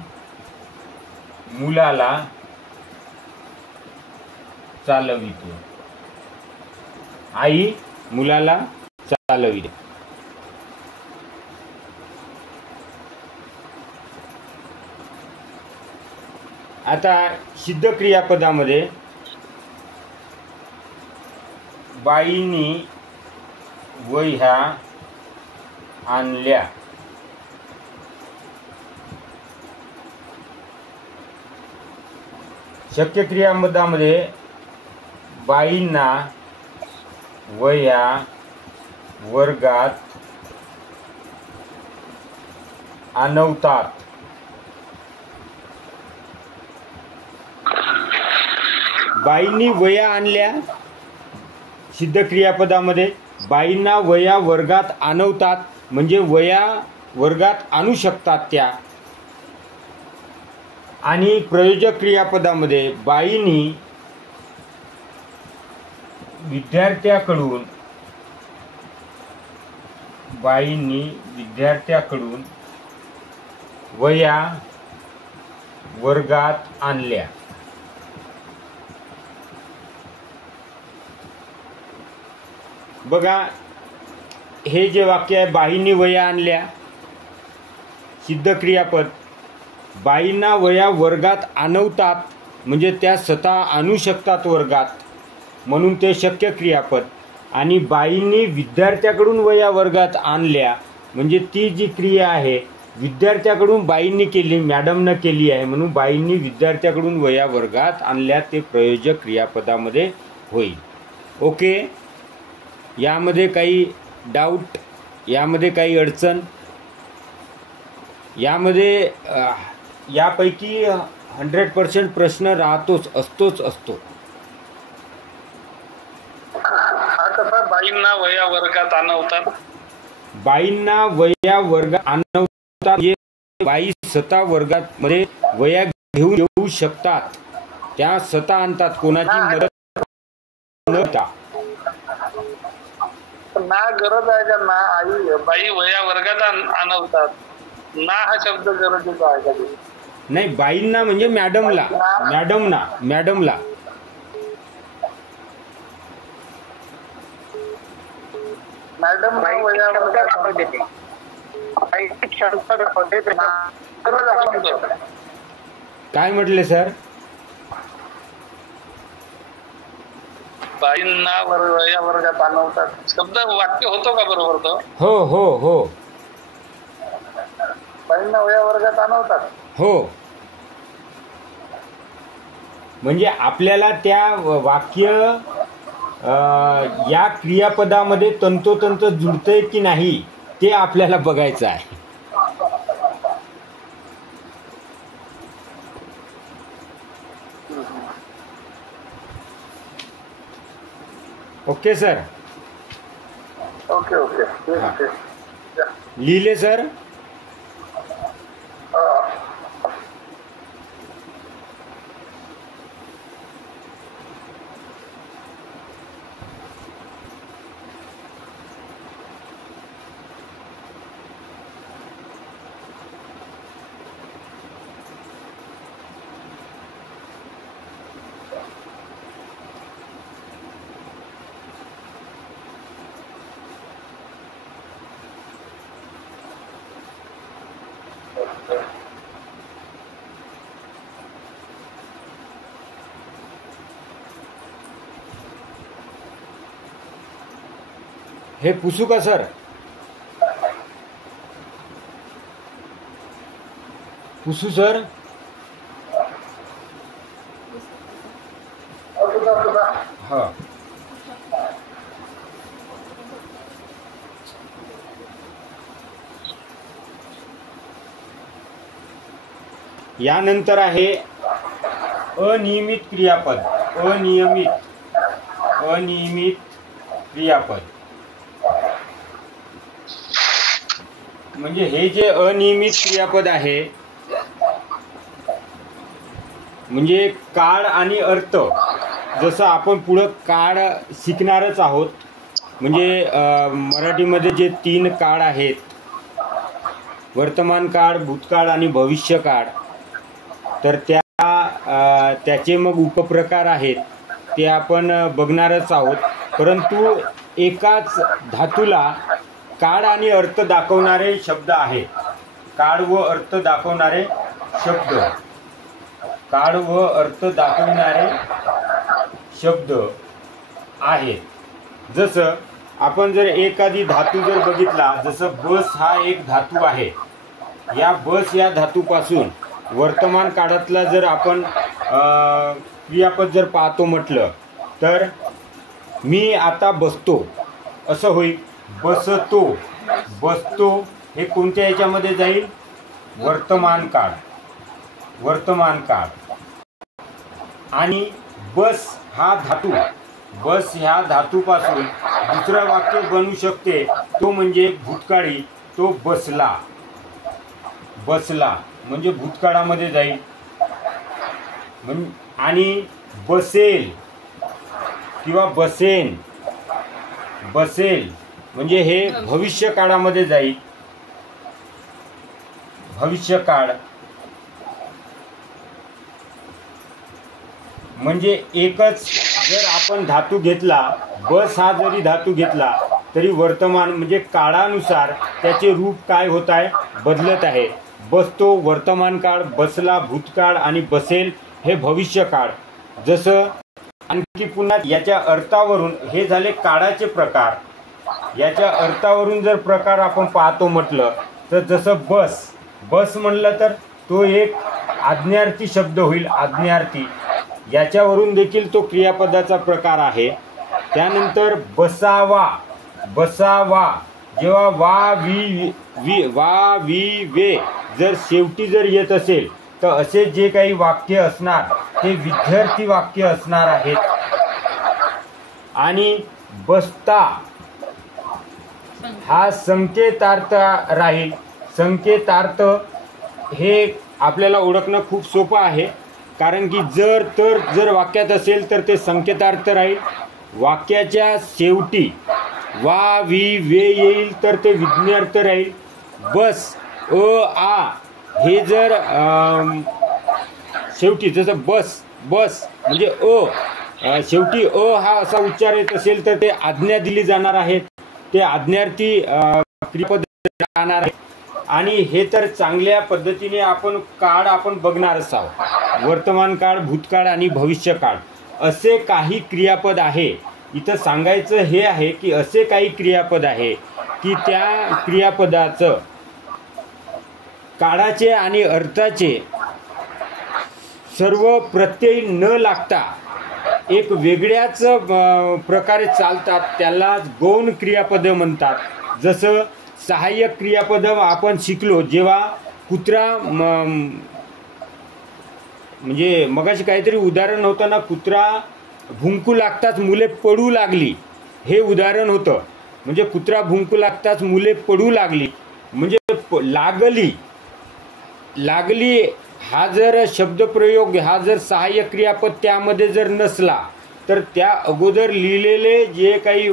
मुलाला चालविते. आई मुलाला चालविते. आता सिद्ध क्रियापदामध्ये बाईंनी वह्या आणल्या. शक्य क्रियापदामध्ये बाईंना वह्या वर्गात आणवतात. बाईंनी वह्या आणल्या. सिद्ध क्रियापदामध्ये बाईंना वह्या वर्गात आणवतात म्हणजे वह्या वर्गात आणू शकतात त्या. आणि प्रयोजक क्रियापदामध्ये बाईंनी विद्यार्थ्याकडून वह्या वर्गात आणल्या. बघा, हे जे वाक्य आहे, बाईंनी वह्या आणल्या, सिद्ध क्रियापद. बाईंना वह्या वर्गात आणवतात म्हणजे त्या स्वतः आणू शकतात वर्गात, म्हणून ते शक्य क्रियापद. आणि बाईंनी विद्यार्थ्याकडून वह्या वर्गात आणल्या म्हणजे ती जी क्रिया आहे विद्यार्थ्याकडून बाईंनी केली, मॅडमनं केली आहे, म्हणून बाईंनी विद्यार्थ्याकडून वह्या वर्गात आणल्या, ते प्रयोजक क्रियापदामध्ये होईल. ओके, यामध्ये काही डाऊट, यामध्ये काही अडचण, यामध्ये यापैकी 100% प्रश्न राहतोच, असतो. बाईंना वह्या वर्गात आणवतात. बाईंना वह्या वर्गात आणवतात म्हणजे बाई स्वतः वर्गात मध्ये वह्या घेऊन येऊ शकतात, त्या स्वतः आणतात, कोणाची मदत न घेता. ना गरज आहे का ना आई बाई वह्या वर्गात आणवतात, ना हा शब्द गरजेचा आहे का? नाही, बाईंना म्हणजे मॅडमला. मॅडम काय म्हटले सर? बाईंना या वर्गात आणवतात शब्द वाक्य होतो का बरोबर तो? हो हो हो. बाईंना या वर्गात आणवतात. हो. म्हणजे आपल्याला त्या वाक्य या क्रियापदामध्ये तंतोतंत जुळतंय की नाही ते आपल्याला बघायचं आहे. Okay sir. Okay okay. लिहिले सर. हे पुसू का सर? पुसू सर? हा. यानंतर आहे अनियमित क्रियापद. अनियमित क्रियापद म्हणजे हे जे अनियमित क्रियापद आहे म्हणजे काळ आणि अर्थ. जसं आपण पुढं काळ शिकणारच आहोत. म्हणजे मराठीमध्ये जे 3 काळ आहेत, वर्तमान काळ, भूतकाळ आणि भविष्यकाळ, तर त्याचे मग उपप्रकार आहेत ते आपण बघणारच आहोत. परंतु एकाच धातूला काळ आणि अर्थ दाखवणारे शब्द आहेत. काळ व अर्थ दाखवणारे शब्द, काळ व अर्थ दाखवणारे शब्द आहेत. जसं आपण जर एखादी धातू जर बघितला, जसं बस हा एक धातू आहे. या बस या धातूपासून वर्तमान काळातला जर आपण क्रियापद जर पाहतो म्हटलं तर मी आता बसतो असं होईल. बसतो, बसतो हे कोणत्या याच्यामध्ये जाईल? वर्तमान काळ. वर्तमान काळ. आणि बस हा धातू, बस ह्या धातूपासून दुसरं वाक्य बनू शकते, तो म्हणजे भूतकाळी. तो बसला. बसला म्हणजे भूतकाळामध्ये जाईल. आणि बसेल किंवा बसेन, बसेल म्हणजे हे भविष्य काळामध्ये जाईल. भविष्य काळ म्हणजे एकच जर आपण धातू घेतला, बस हा जरी धातू घेतला तरी वर्तमान म्हणजे काळानुसार त्याचे रूप काय होत आहे? बदलत आहे. बसतो वर्तमान काळ, बसला भूतकाळ आणि बसेल हे भविष्य काळ. जसं आणखी पुन्हा याच्या अर्थावरून हे झाले काळाचे प्रकार. याच्या अर्थावरून जर प्रकार आपण पाहतो म्हटलं तर जसं बस, बस म्हणलं तर तो एक आज्ञार्थी शब्द होईल. आज्ञार्थी याच्यावरून देखील तो क्रियापदाचा प्रकार आहे. त्यानंतर बसावा. बसावा जेव्हा वा वी वे जर शेवटी जर येत असेल तर असे जे काही वाक्य असणार ते विद्यार्थी वाक्य असणार आहेत. आणि बसता हा संकेतार्थ राहील. संकेतार्थ हे आपल्याला ओळखणं खूप सोपं आहे, कारण की जर तर जर वाक्यात असेल तर ते संकेतार्थ राहील. वाक्याच्या शेवटी वा वी वे येईल तर ते विज्ञार्थ राहील. बस आ हे जर शेवटी जसं बस बस म्हणजे शेवटी हा असा उच्चार येत असेल तर ते आज्ञा दिली जाणार आहेत. ते आज्ञार्थी क्रियापद राहणार आहे. आणि हे तर चांगल्या पद्धतीने आपण काळ आपण बघणारच आहोत. वर्तमान काळ, भूतकाळ आणि भविष्य काळ. असे काही क्रियापद आहे, इथं सांगायचं हे आहे की असे काही क्रियापद आहे की त्या क्रियापदाचं काळाचे आणि अर्थाचे सर्व प्रत्यय न लागता एक वेगळ्याच प्रकारे चालतात, त्याला गौण क्रियापदं म्हणतात। जसं सहाय्यक क्रियापदं आपण शिकलो, जेव्हा कुत्रा म्हणजे मगाशी काहीतरी उदाहरण होतं ना, कुत्रा भुंकू लागताच मुले पडू लागली, हे उदाहरण होतं। म्हणजे कुत्रा भुंकू लागताच मुले पडू लागली, म्हणजे लागली हा जर शब्दप्रयोग, हा जर सहाय्यक क्रियापद त्यामध्ये जर नसला तर त्या अगोदर लिहिलेले जे काही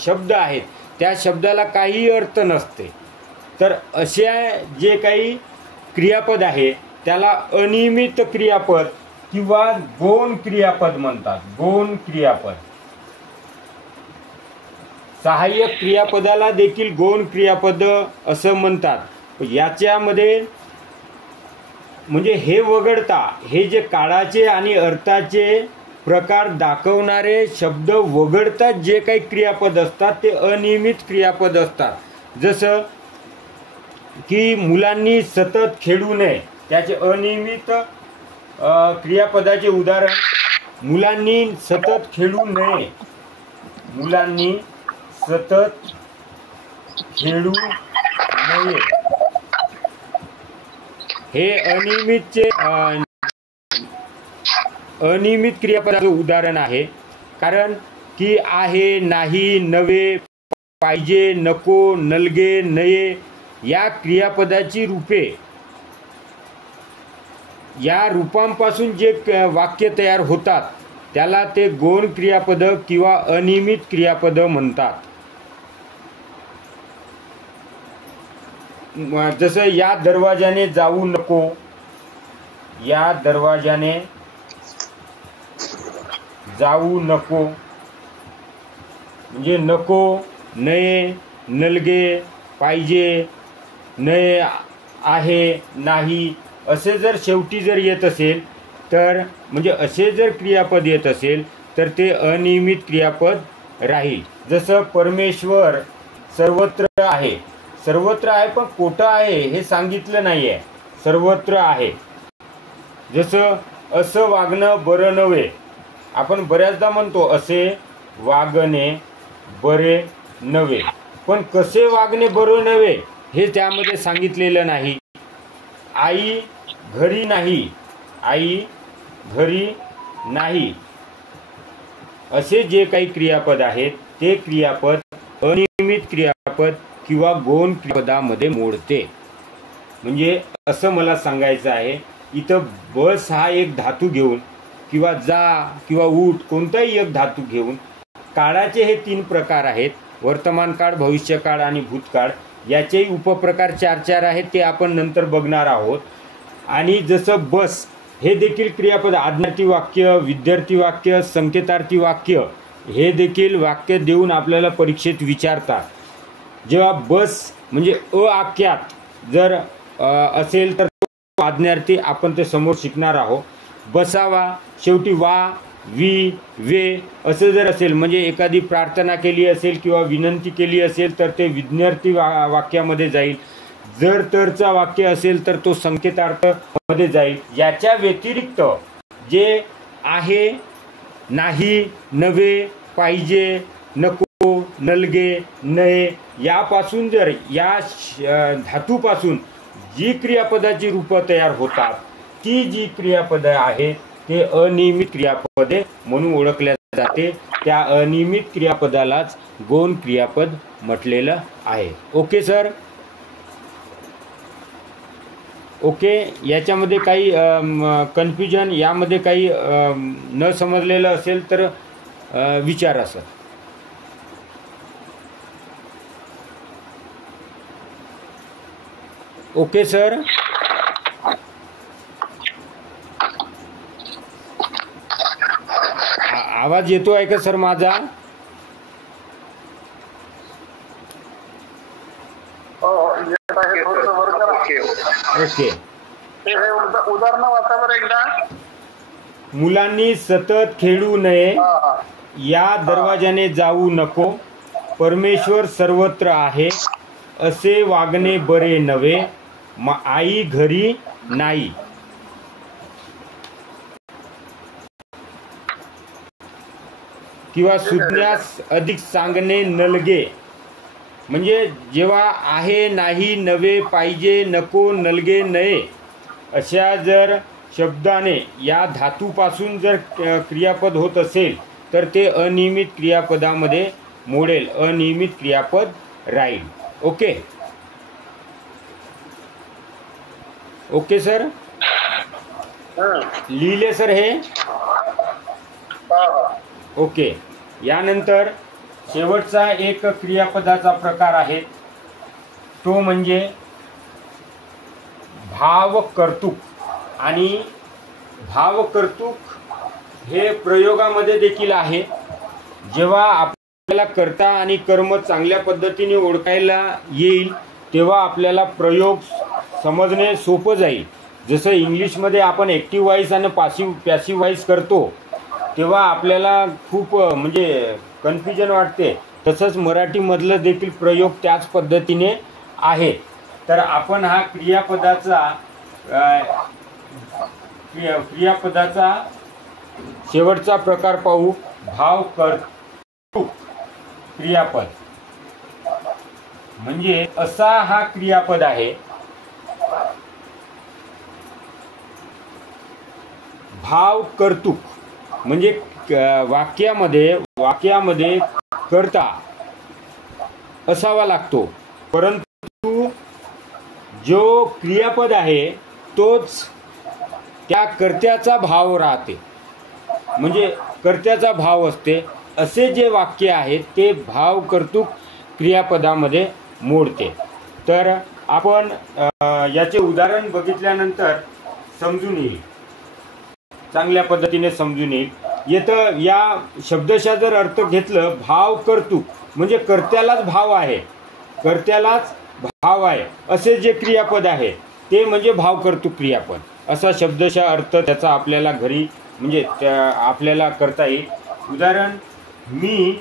शब्द आहेत त्या शब्दाला काही अर्थ नसते। तर अशा जे काही क्रियापद आहे त्याला अनियमित क्रियापद किंवा गौण क्रियापद म्हणतात। गौण क्रियापद, सहाय्यक क्रियापदाला देखील गौण क्रियापद असं म्हणतात। याच्यामध्ये म्हणजे हे वगळता हे जे काळाचे आणि अर्थाचे प्रकार दाखवणारे शब्द वगळता जे काही क्रियापद असतात ते अनियमित क्रियापद असतात। जसं की मुलांनी सतत खेळू नये, त्याचे अनियमित क्रियापदाचे उदाहरण, मुलांनी सतत खेळू नये, मुलांनी सतत खेळू नये, हे अनियमित क्रियापदाचं उदाहरण आहे। कारण की आहे, नाही, नव्हे, पाहिजे, नको, नलगे, नये या क्रियापदाची रूपे, या रूपांपासून जे वाक्य तयार होतात त्याला ते गौण क्रियापद किंवा अनियमित क्रियापद म्हणतात। जसं या दरवाजाने जाऊ नको, या दरवाजाने जाऊ नको, म्हणजे नको, नये, नलगे, पाहिजे, नये, आहे, नाही असे जर शेवटी जर येत असेल तर म्हणजे असे जर क्रियापद येत असेल तर ते अनियमित क्रियापद राहील। जसं परमेश्वर सर्वत्र आहे, सर्वत्र आहे पण कोठं आहे हे सांगितलं नाही आहे, सर्वत्र आहे। जसं असं वागणं बरं नव्हे, आपण बऱ्याचदा म्हणतो असे वागणे बरे नव्हे, पण कसे वागणे बरे नव्हे हे त्यामध्ये सांगितलेलं नाही। आई घरी नाही, आई घरी नाही असे जे काही क्रियापद आहेत ते क्रियापद अनियमित क्रियापद किंवा गौण क्रियापदामध्ये मोडते। म्हणजे असं मला सांगायचं आहे, इथं बस हा एक धातू घेऊन किंवा जा किंवा उठ कोणताही एक धातू घेऊन काळाचे हे 3 प्रकार आहेत, वर्तमान काळ, भविष्य काळ आणि भूतकाळ। याचेही उपप्रकार 4 आहेत, ते आपण नंतर बघणार आहोत। आणि जसं बस हे देखील क्रियापद, आज्ञार्थी वाक्य, विद्यार्थी वाक्य, संकेतार्थी वाक्य हे देखील वाक्य देऊन आपल्याला परीक्षेत विचारतात। जेव्हा बस म्हणजे आख्यात जर असेल तर आज्ञार्थी, आपण ते समोर शिकणार आहोत। बसावा शेवटी वा, वी, वे असं जर असेल म्हणजे एखादी प्रार्थना केली असेल किंवा विनंती केली असेल तर ते विज्ञार्थी वाक्यामध्ये जाईल। जर तरचा वाक्य असेल तर तो संकेतार्थ मध्ये जाईल। याच्या व्यतिरिक्त जे आहे, नाही, नव्हे, पाहिजे, नको, नलगे, नये यापासून जर या धातूपासून जी क्रियापदाची रूपं तयार होतात ती जी क्रियापदे आहेत ते अनियमित क्रियापदे म्हणून ओळखल्या जाते। त्या अनियमित क्रियापदालाच गौण क्रियापद म्हटलेलं आहे। Okay sir, okay. याच्यामध्ये काही कन्फ्युजन, यामध्ये काही न समजलेलं असेल तर विचारा सर। ओके सर, आवाज येतो आहे का सर माझा? ओके, उदाहरण वाचा बरं एकदा। मुलांनी सतत खेळू नये, या दरवाजाने जाऊ नको, परमेश्वर सर्वत्र आहे, असे वागणे बरे नव्हे, आई घरी नाही. किंवा सुज्ञास अधिक सांगणे नलगे, म्हणजे जेव्हा आहे नाही नव्हे पाहिजे नको नलगे नये अशा जर शब्दाने या धातूपासून जर क्रियापद होत असेल तर ते अनियमित क्रियापदामध्ये मोडेल, अनियमित क्रियापद राहील. ओके ओके सर, लिहिले सर हे. ओके. यानंतर शेवटचा एक क्रियापदाचा प्रकार आहे तो म्हणजे भावकर्तृक. आणि भावकर्तृक हे प्रयोगामध्ये देखील आहे. जेव्हा आपल्याला कर्ता आणि कर्म चांगल्या पद्धतीने ओळखायला येईल तेव्हा आपल्याला प्रयोग समजणे सोपं जाईल. जसं इंग्लिशमध्ये आपण ॲक्टिव्ह व्हॉइस आणि पॅसिव्ह व्हॉइस करतो तेव्हा आपल्याला खूप म्हणजे कन्फ्युजन वाटते, तसंच मराठीमधलं देखील प्रयोग त्याच पद्धतीने आहे. तर आपण हा क्रियापदाचा शेवटचा प्रकार पाहू, भावकर्तृक क्रियापद. म्हणजे असा हा क्रियापद आहे. भावकर्तृक म्हणजे वाक्यामध्ये कर्ता असावा लागतो, परंतु जो क्रियापद आहे तोच त्या कर्त्याचा भाव राहते, म्हणजे कर्त्याचा भाव असते. असे जे वाक्य आहेत ते भावकर्तृक क्रियापदामध्ये मोडते. तर आपण याचे उदाहरण बघितल्यानंतर समजून येईल, चांगल्या पद्धतीने समजून येईल. येतं या शब्दशः जर अर्थ घेतलं, भावकर्तृक म्हणजे कर्त्यालाच भाव आहे, कर्त्यालाच भाव आहे असे जे क्रियापद आहे ते म्हणजे भावकर्तृक क्रियापद. असा शब्दशः अर्थ त्याचा आपल्याला घरी म्हणजे आपल्याला करता येईल. उदाहरण, मी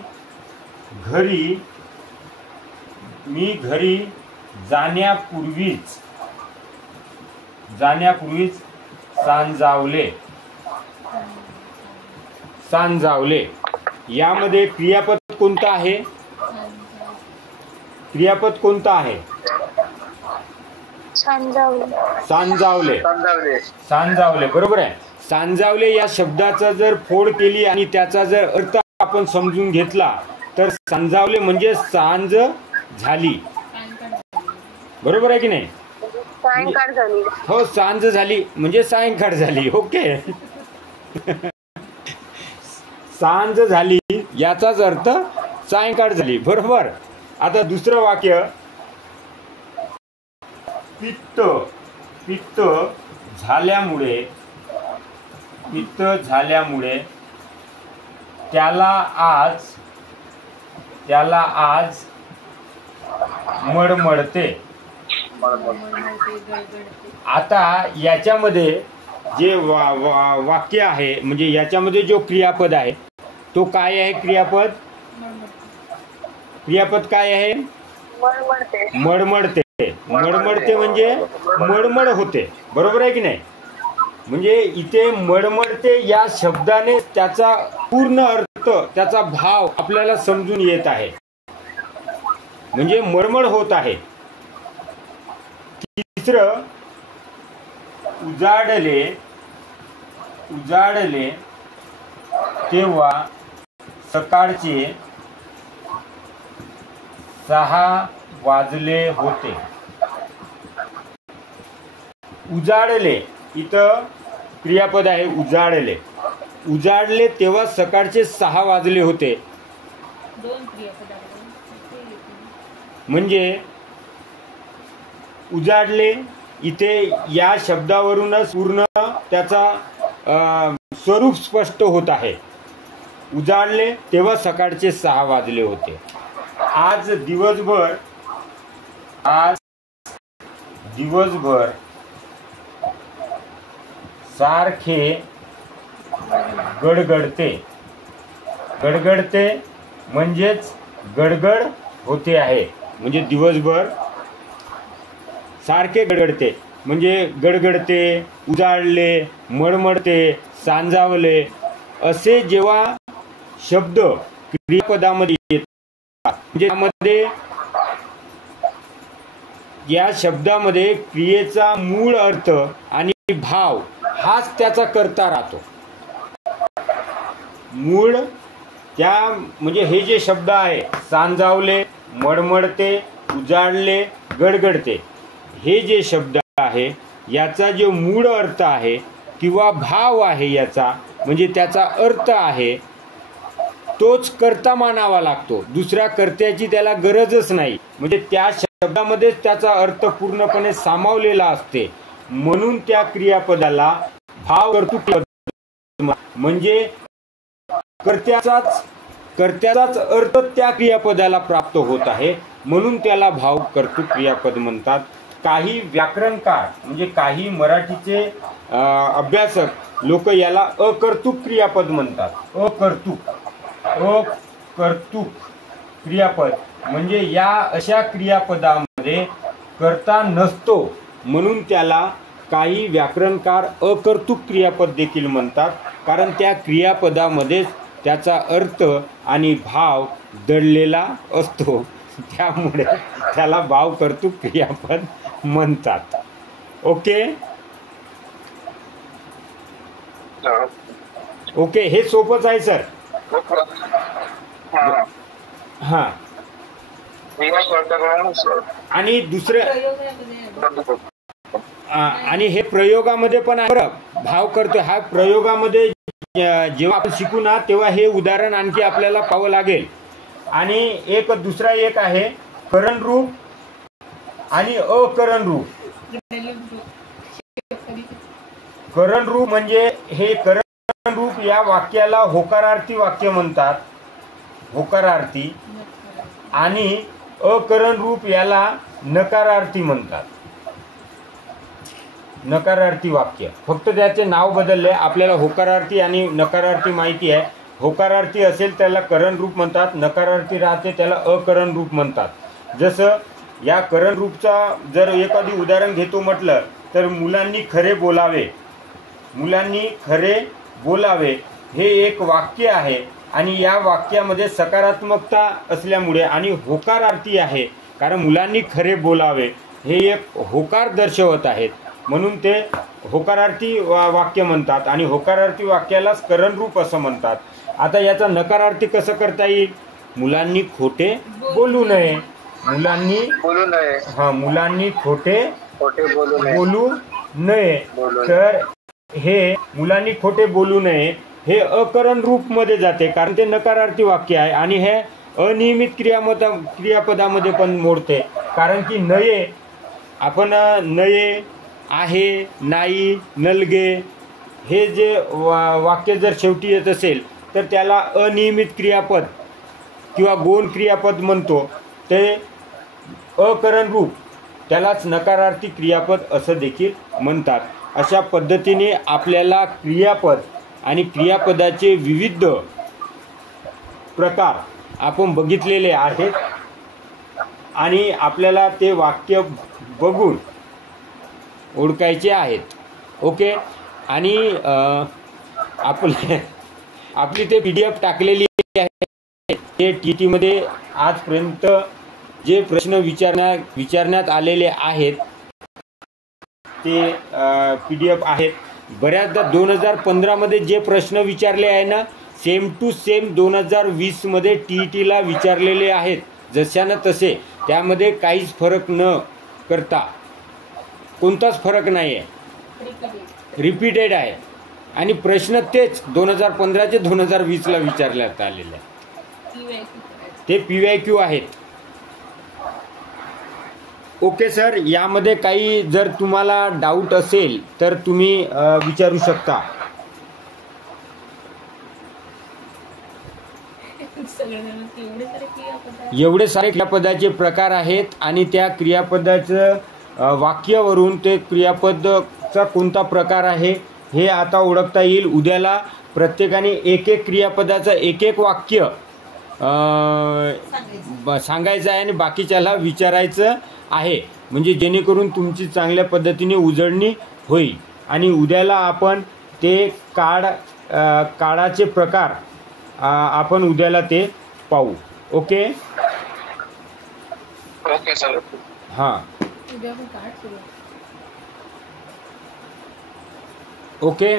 घरी जाण्यापूर्वीच सांजावले. यामध्ये क्रियापद कोणता आहे? सांजावले. बरोबर आहे. सांजावले या शब्दाचा जर फोड केली आणि त्याचा जर अर्थ आपण समजून घेतला तर सांजावले म्हणजे सांज झाली. बरोबर आहे की नाही? सायंकाळ झाली. हो, सांज झाली म्हणजे सायंकाळ झाली. ओके. सांज झाली याचाच अर्थ सायंकाळ झाली. बरोबर. आता दुसरं वाक्य, पित्त झाल्यामुळे त्याला आज मळमळते. आता याच्यामध्ये जे वाक्य आहे म्हणजे याच्यामध्ये जो क्रियापद आहे तो काय आहे? क्रियापद काय आहे? मळमळते. मळमळते म्हणजे मळमळ होते. बरोबर आहे की नाही? म्हणजे इथे मळमळते या शब्दाने त्याचा पूर्ण अर्थ, त्याचा भाव आपल्याला समजून येत आहे. म्हणजे मळमळ होत आहे. तिसरं, उजाडले तेव्हा सकाळचे 6 वाजले होते. उजाडले इथं क्रियापद आहे. उजाडले तेव्हा सकाळचे 6 वाजले होते. म्हणजे उजाडले इथे या शब्दावरूनच पूर्ण त्याचा स्वरूप स्पष्ट होत आहे. उजाडले तेव्हा सकाळचे 6 वाजले होते. आज दिवसभर सारखे गडगडते. गडगडते म्हणजेच गडगड होते आहे, म्हणजे दिवसभर सारखे गडगडते, म्हणजे गडगडते, उजाळले, मळमळते, सांजावले असे जेव्हा शब्द क्रियापदामध्ये येतात, म्हणजे त्यामध्ये या शब्दामध्ये क्रियेचा मूळ अर्थ आणि भाव हाच त्याचा कर्ता राहतो. मूळ त्या म्हणजे हे जे शब्द आहे सांजावले, मळमळते, उजाळले, गडगडते, हे जे शब्द आहे याचा जो मूळ अर्थ आहे किंवा भाव आहे, याचा म्हणजे त्याचा अर्थ आहे, तोच कर्ता मानावा लागतो. दुसऱ्या कर्त्याची त्याला गरजच नाही, म्हणजे त्या शब्दामध्येच त्याचा अर्थ पूर्णपणे सामावलेला असते. म्हणून त्या क्रियापदाला भाव कर्तृ म्हणजे कर्त्याचाच अर्थ त्या क्रियापदाला प्राप्त होत आहे, म्हणून त्याला भाव कर्तृक क्रियापद म्हणतात. काही व्याकरणकार म्हणजे काही मराठीचे अभ्यासक लोक याला अकर्तृक क्रियापद म्हणतात. अकर्तृक क्रियापद म्हणजे या अशा क्रियापदामध्ये कर्ता नसतो, म्हणून त्याला काही व्याकरणकार अकर्तृक क्रियापद देखील म्हणतात, कारण त्या क्रियापदामध्येच त्याचा अर्थ आणि भाव दडलेला असतो, त्यामुळे त्याला भाव कर्तृक क्रियापद म्हणतात. ओके ओके, हे सोपंच आहे सर. हां, आणि दुसरं आणि हे प्रयोगामध्ये पण आहे. भाव करतो हा प्रयोगामध्ये जेव्हा आपण शिकू ना तेव्हा हे उदाहरण आणखी आपल्याला पाहावं लागेल. आणि एक दुसरा एक आहे करण रूप आणि अकरण रूप. करण रूप म्हणजे हे करण रूप या वाक्याला होकारार्थी वाक्य म्हणतात, होकारार्थी, आणि अकरण रूप याला नकारार्थी म्हणतात, नकारार्थी वाक्य. फक्त त्याचे नाव बदलले. आपल्याला होकारार्थी आणि नकारार्थी माहिती आहे. होकारार्थी असेल त्याला करण रूप म्हणतात, नकारार्थी राहते त्याला अकरण रूप म्हणतात. जसं या करण रूपचा जर एखादी उदाहरण घेतो म्हटलं तर मुलांनी खरे बोलावे, मुलांनी खरे बोलावे हे एक वाक्य आहे, आणि या वाक्यामध्ये सकारात्मकता असल्यामुळे आणि होकारार्थी आहे, कारण मुलांनी खरे बोलावे हे एक होकार दर्शवत आहेत, म्हणून ते होकारार्थी वाक्य म्हणतात, आणि होकारार्थी वाक्यालाच करण रूप असं म्हणतात. आता याचा नकारार्थी कसं करता येईल? मुलांनी खोटे बोलू नये, मुलांनी बोलू नये, हा, मुलांनी खोटे बोलू नये. तर हे मुलांनी खोटे बोलू नये हे अकरण रूप मध्ये जाते, कारण ते नकारार्थी वाक्य आहे, आणि हे अनियमित क्रियापदामध्ये पण मोडते, कारण की नये, आपण नये, आहे, नाही, नलगे हे जे वाक्य जर शेवटी येत असेल तर त्याला अनियमित क्रियापद किंवा गौण क्रियापद म्हणतो. ते अकरण रूप त्यालाच नकारार्थी क्रियापद असं देखील म्हणतात. अशा पद्धतीने आपल्याला क्रियापद आणि क्रियापदाचे विविध प्रकार आपण बघितलेले आहेत, आणि आपल्याला ते वाक्य बघून ओळखायचे आहेत. ओके, आणि आपली ते PDF टाकलेली आहे. ते TT मध्ये आजपर्यंत जे प्रश्न विचारण्यात आलेले आहेत ते PDF आहेत. बऱ्याचदा 2015 मध्ये जे प्रश्न विचारले आहे ना, सेम टू सेम 2020 मध्ये TETला विचारलेले आहेत, जशानं तसे. त्यामध्ये काहीच फरक न करता, कोणताच फरक नाही आहे, रिपीटेड आहे, आणि प्रश्न तेच 2015 2020ला विचारण्यात आलेले आहे. ते PYQ आहेत. ओके सर, यामध्ये काही जर तुम्हाला डाऊट असेल तर तुम्ही विचारू शकता. एवढे सारे क्रियापदाचे प्रकार आहेत, आणि त्या क्रियापदाचं वाक्यावरून ते क्रियापदाचा कोणता प्रकार आहे हे आता ओळखता येईल. उद्याला प्रत्येकाने एक एक क्रियापदाचं एक एक वाक्य सांगायचं आहे आणि बाकीच्याला विचारायचं आहे, म्हणजे जेणेकरून तुमची चांगल्या पद्धतीने उजळणी होईल. आणि उद्याला आपण ते काळाचे प्रकार आपण उद्याला ते पाहू. Okay okay sir. हां उद्या पण कार्ड सुरू. ओके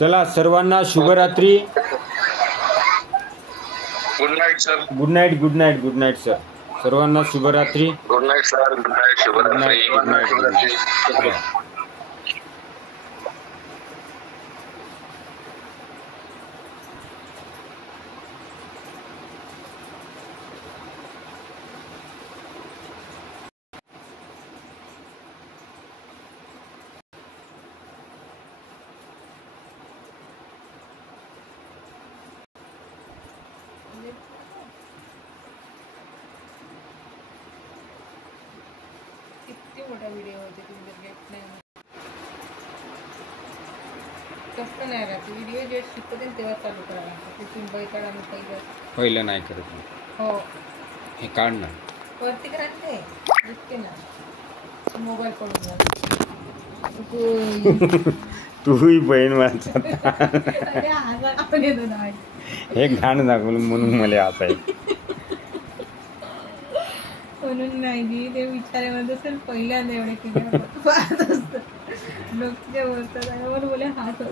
चला सर्वांना शुभरात्री. Good night sir. Good night good night good night sir. सर्वांना शुभरात्री. Good night sir. Good night. शुभरात्री. Good night. किती मोठा व्हिडिओ होते तुम्ही जर घेत नाही कसं नाही राहते व्हिडिओ जे शिकवते तेव्हा चालू करायला लागतं. तिथून बैठाडा पहिलं नाही करत. हो हे काढ ना वरती राहते दिसते ना मोबाईल पडून जातो. तूही बहीण माझा अरे आजार आपण येतो ना हे घाण दाखवलं म्हणून मला असायचं. म्हणून नाही की ते विचारामध्ये असेल पहिल्यांदा एवढे केले पाहत असतं लोक जे बोलतात आणि मला बोले हात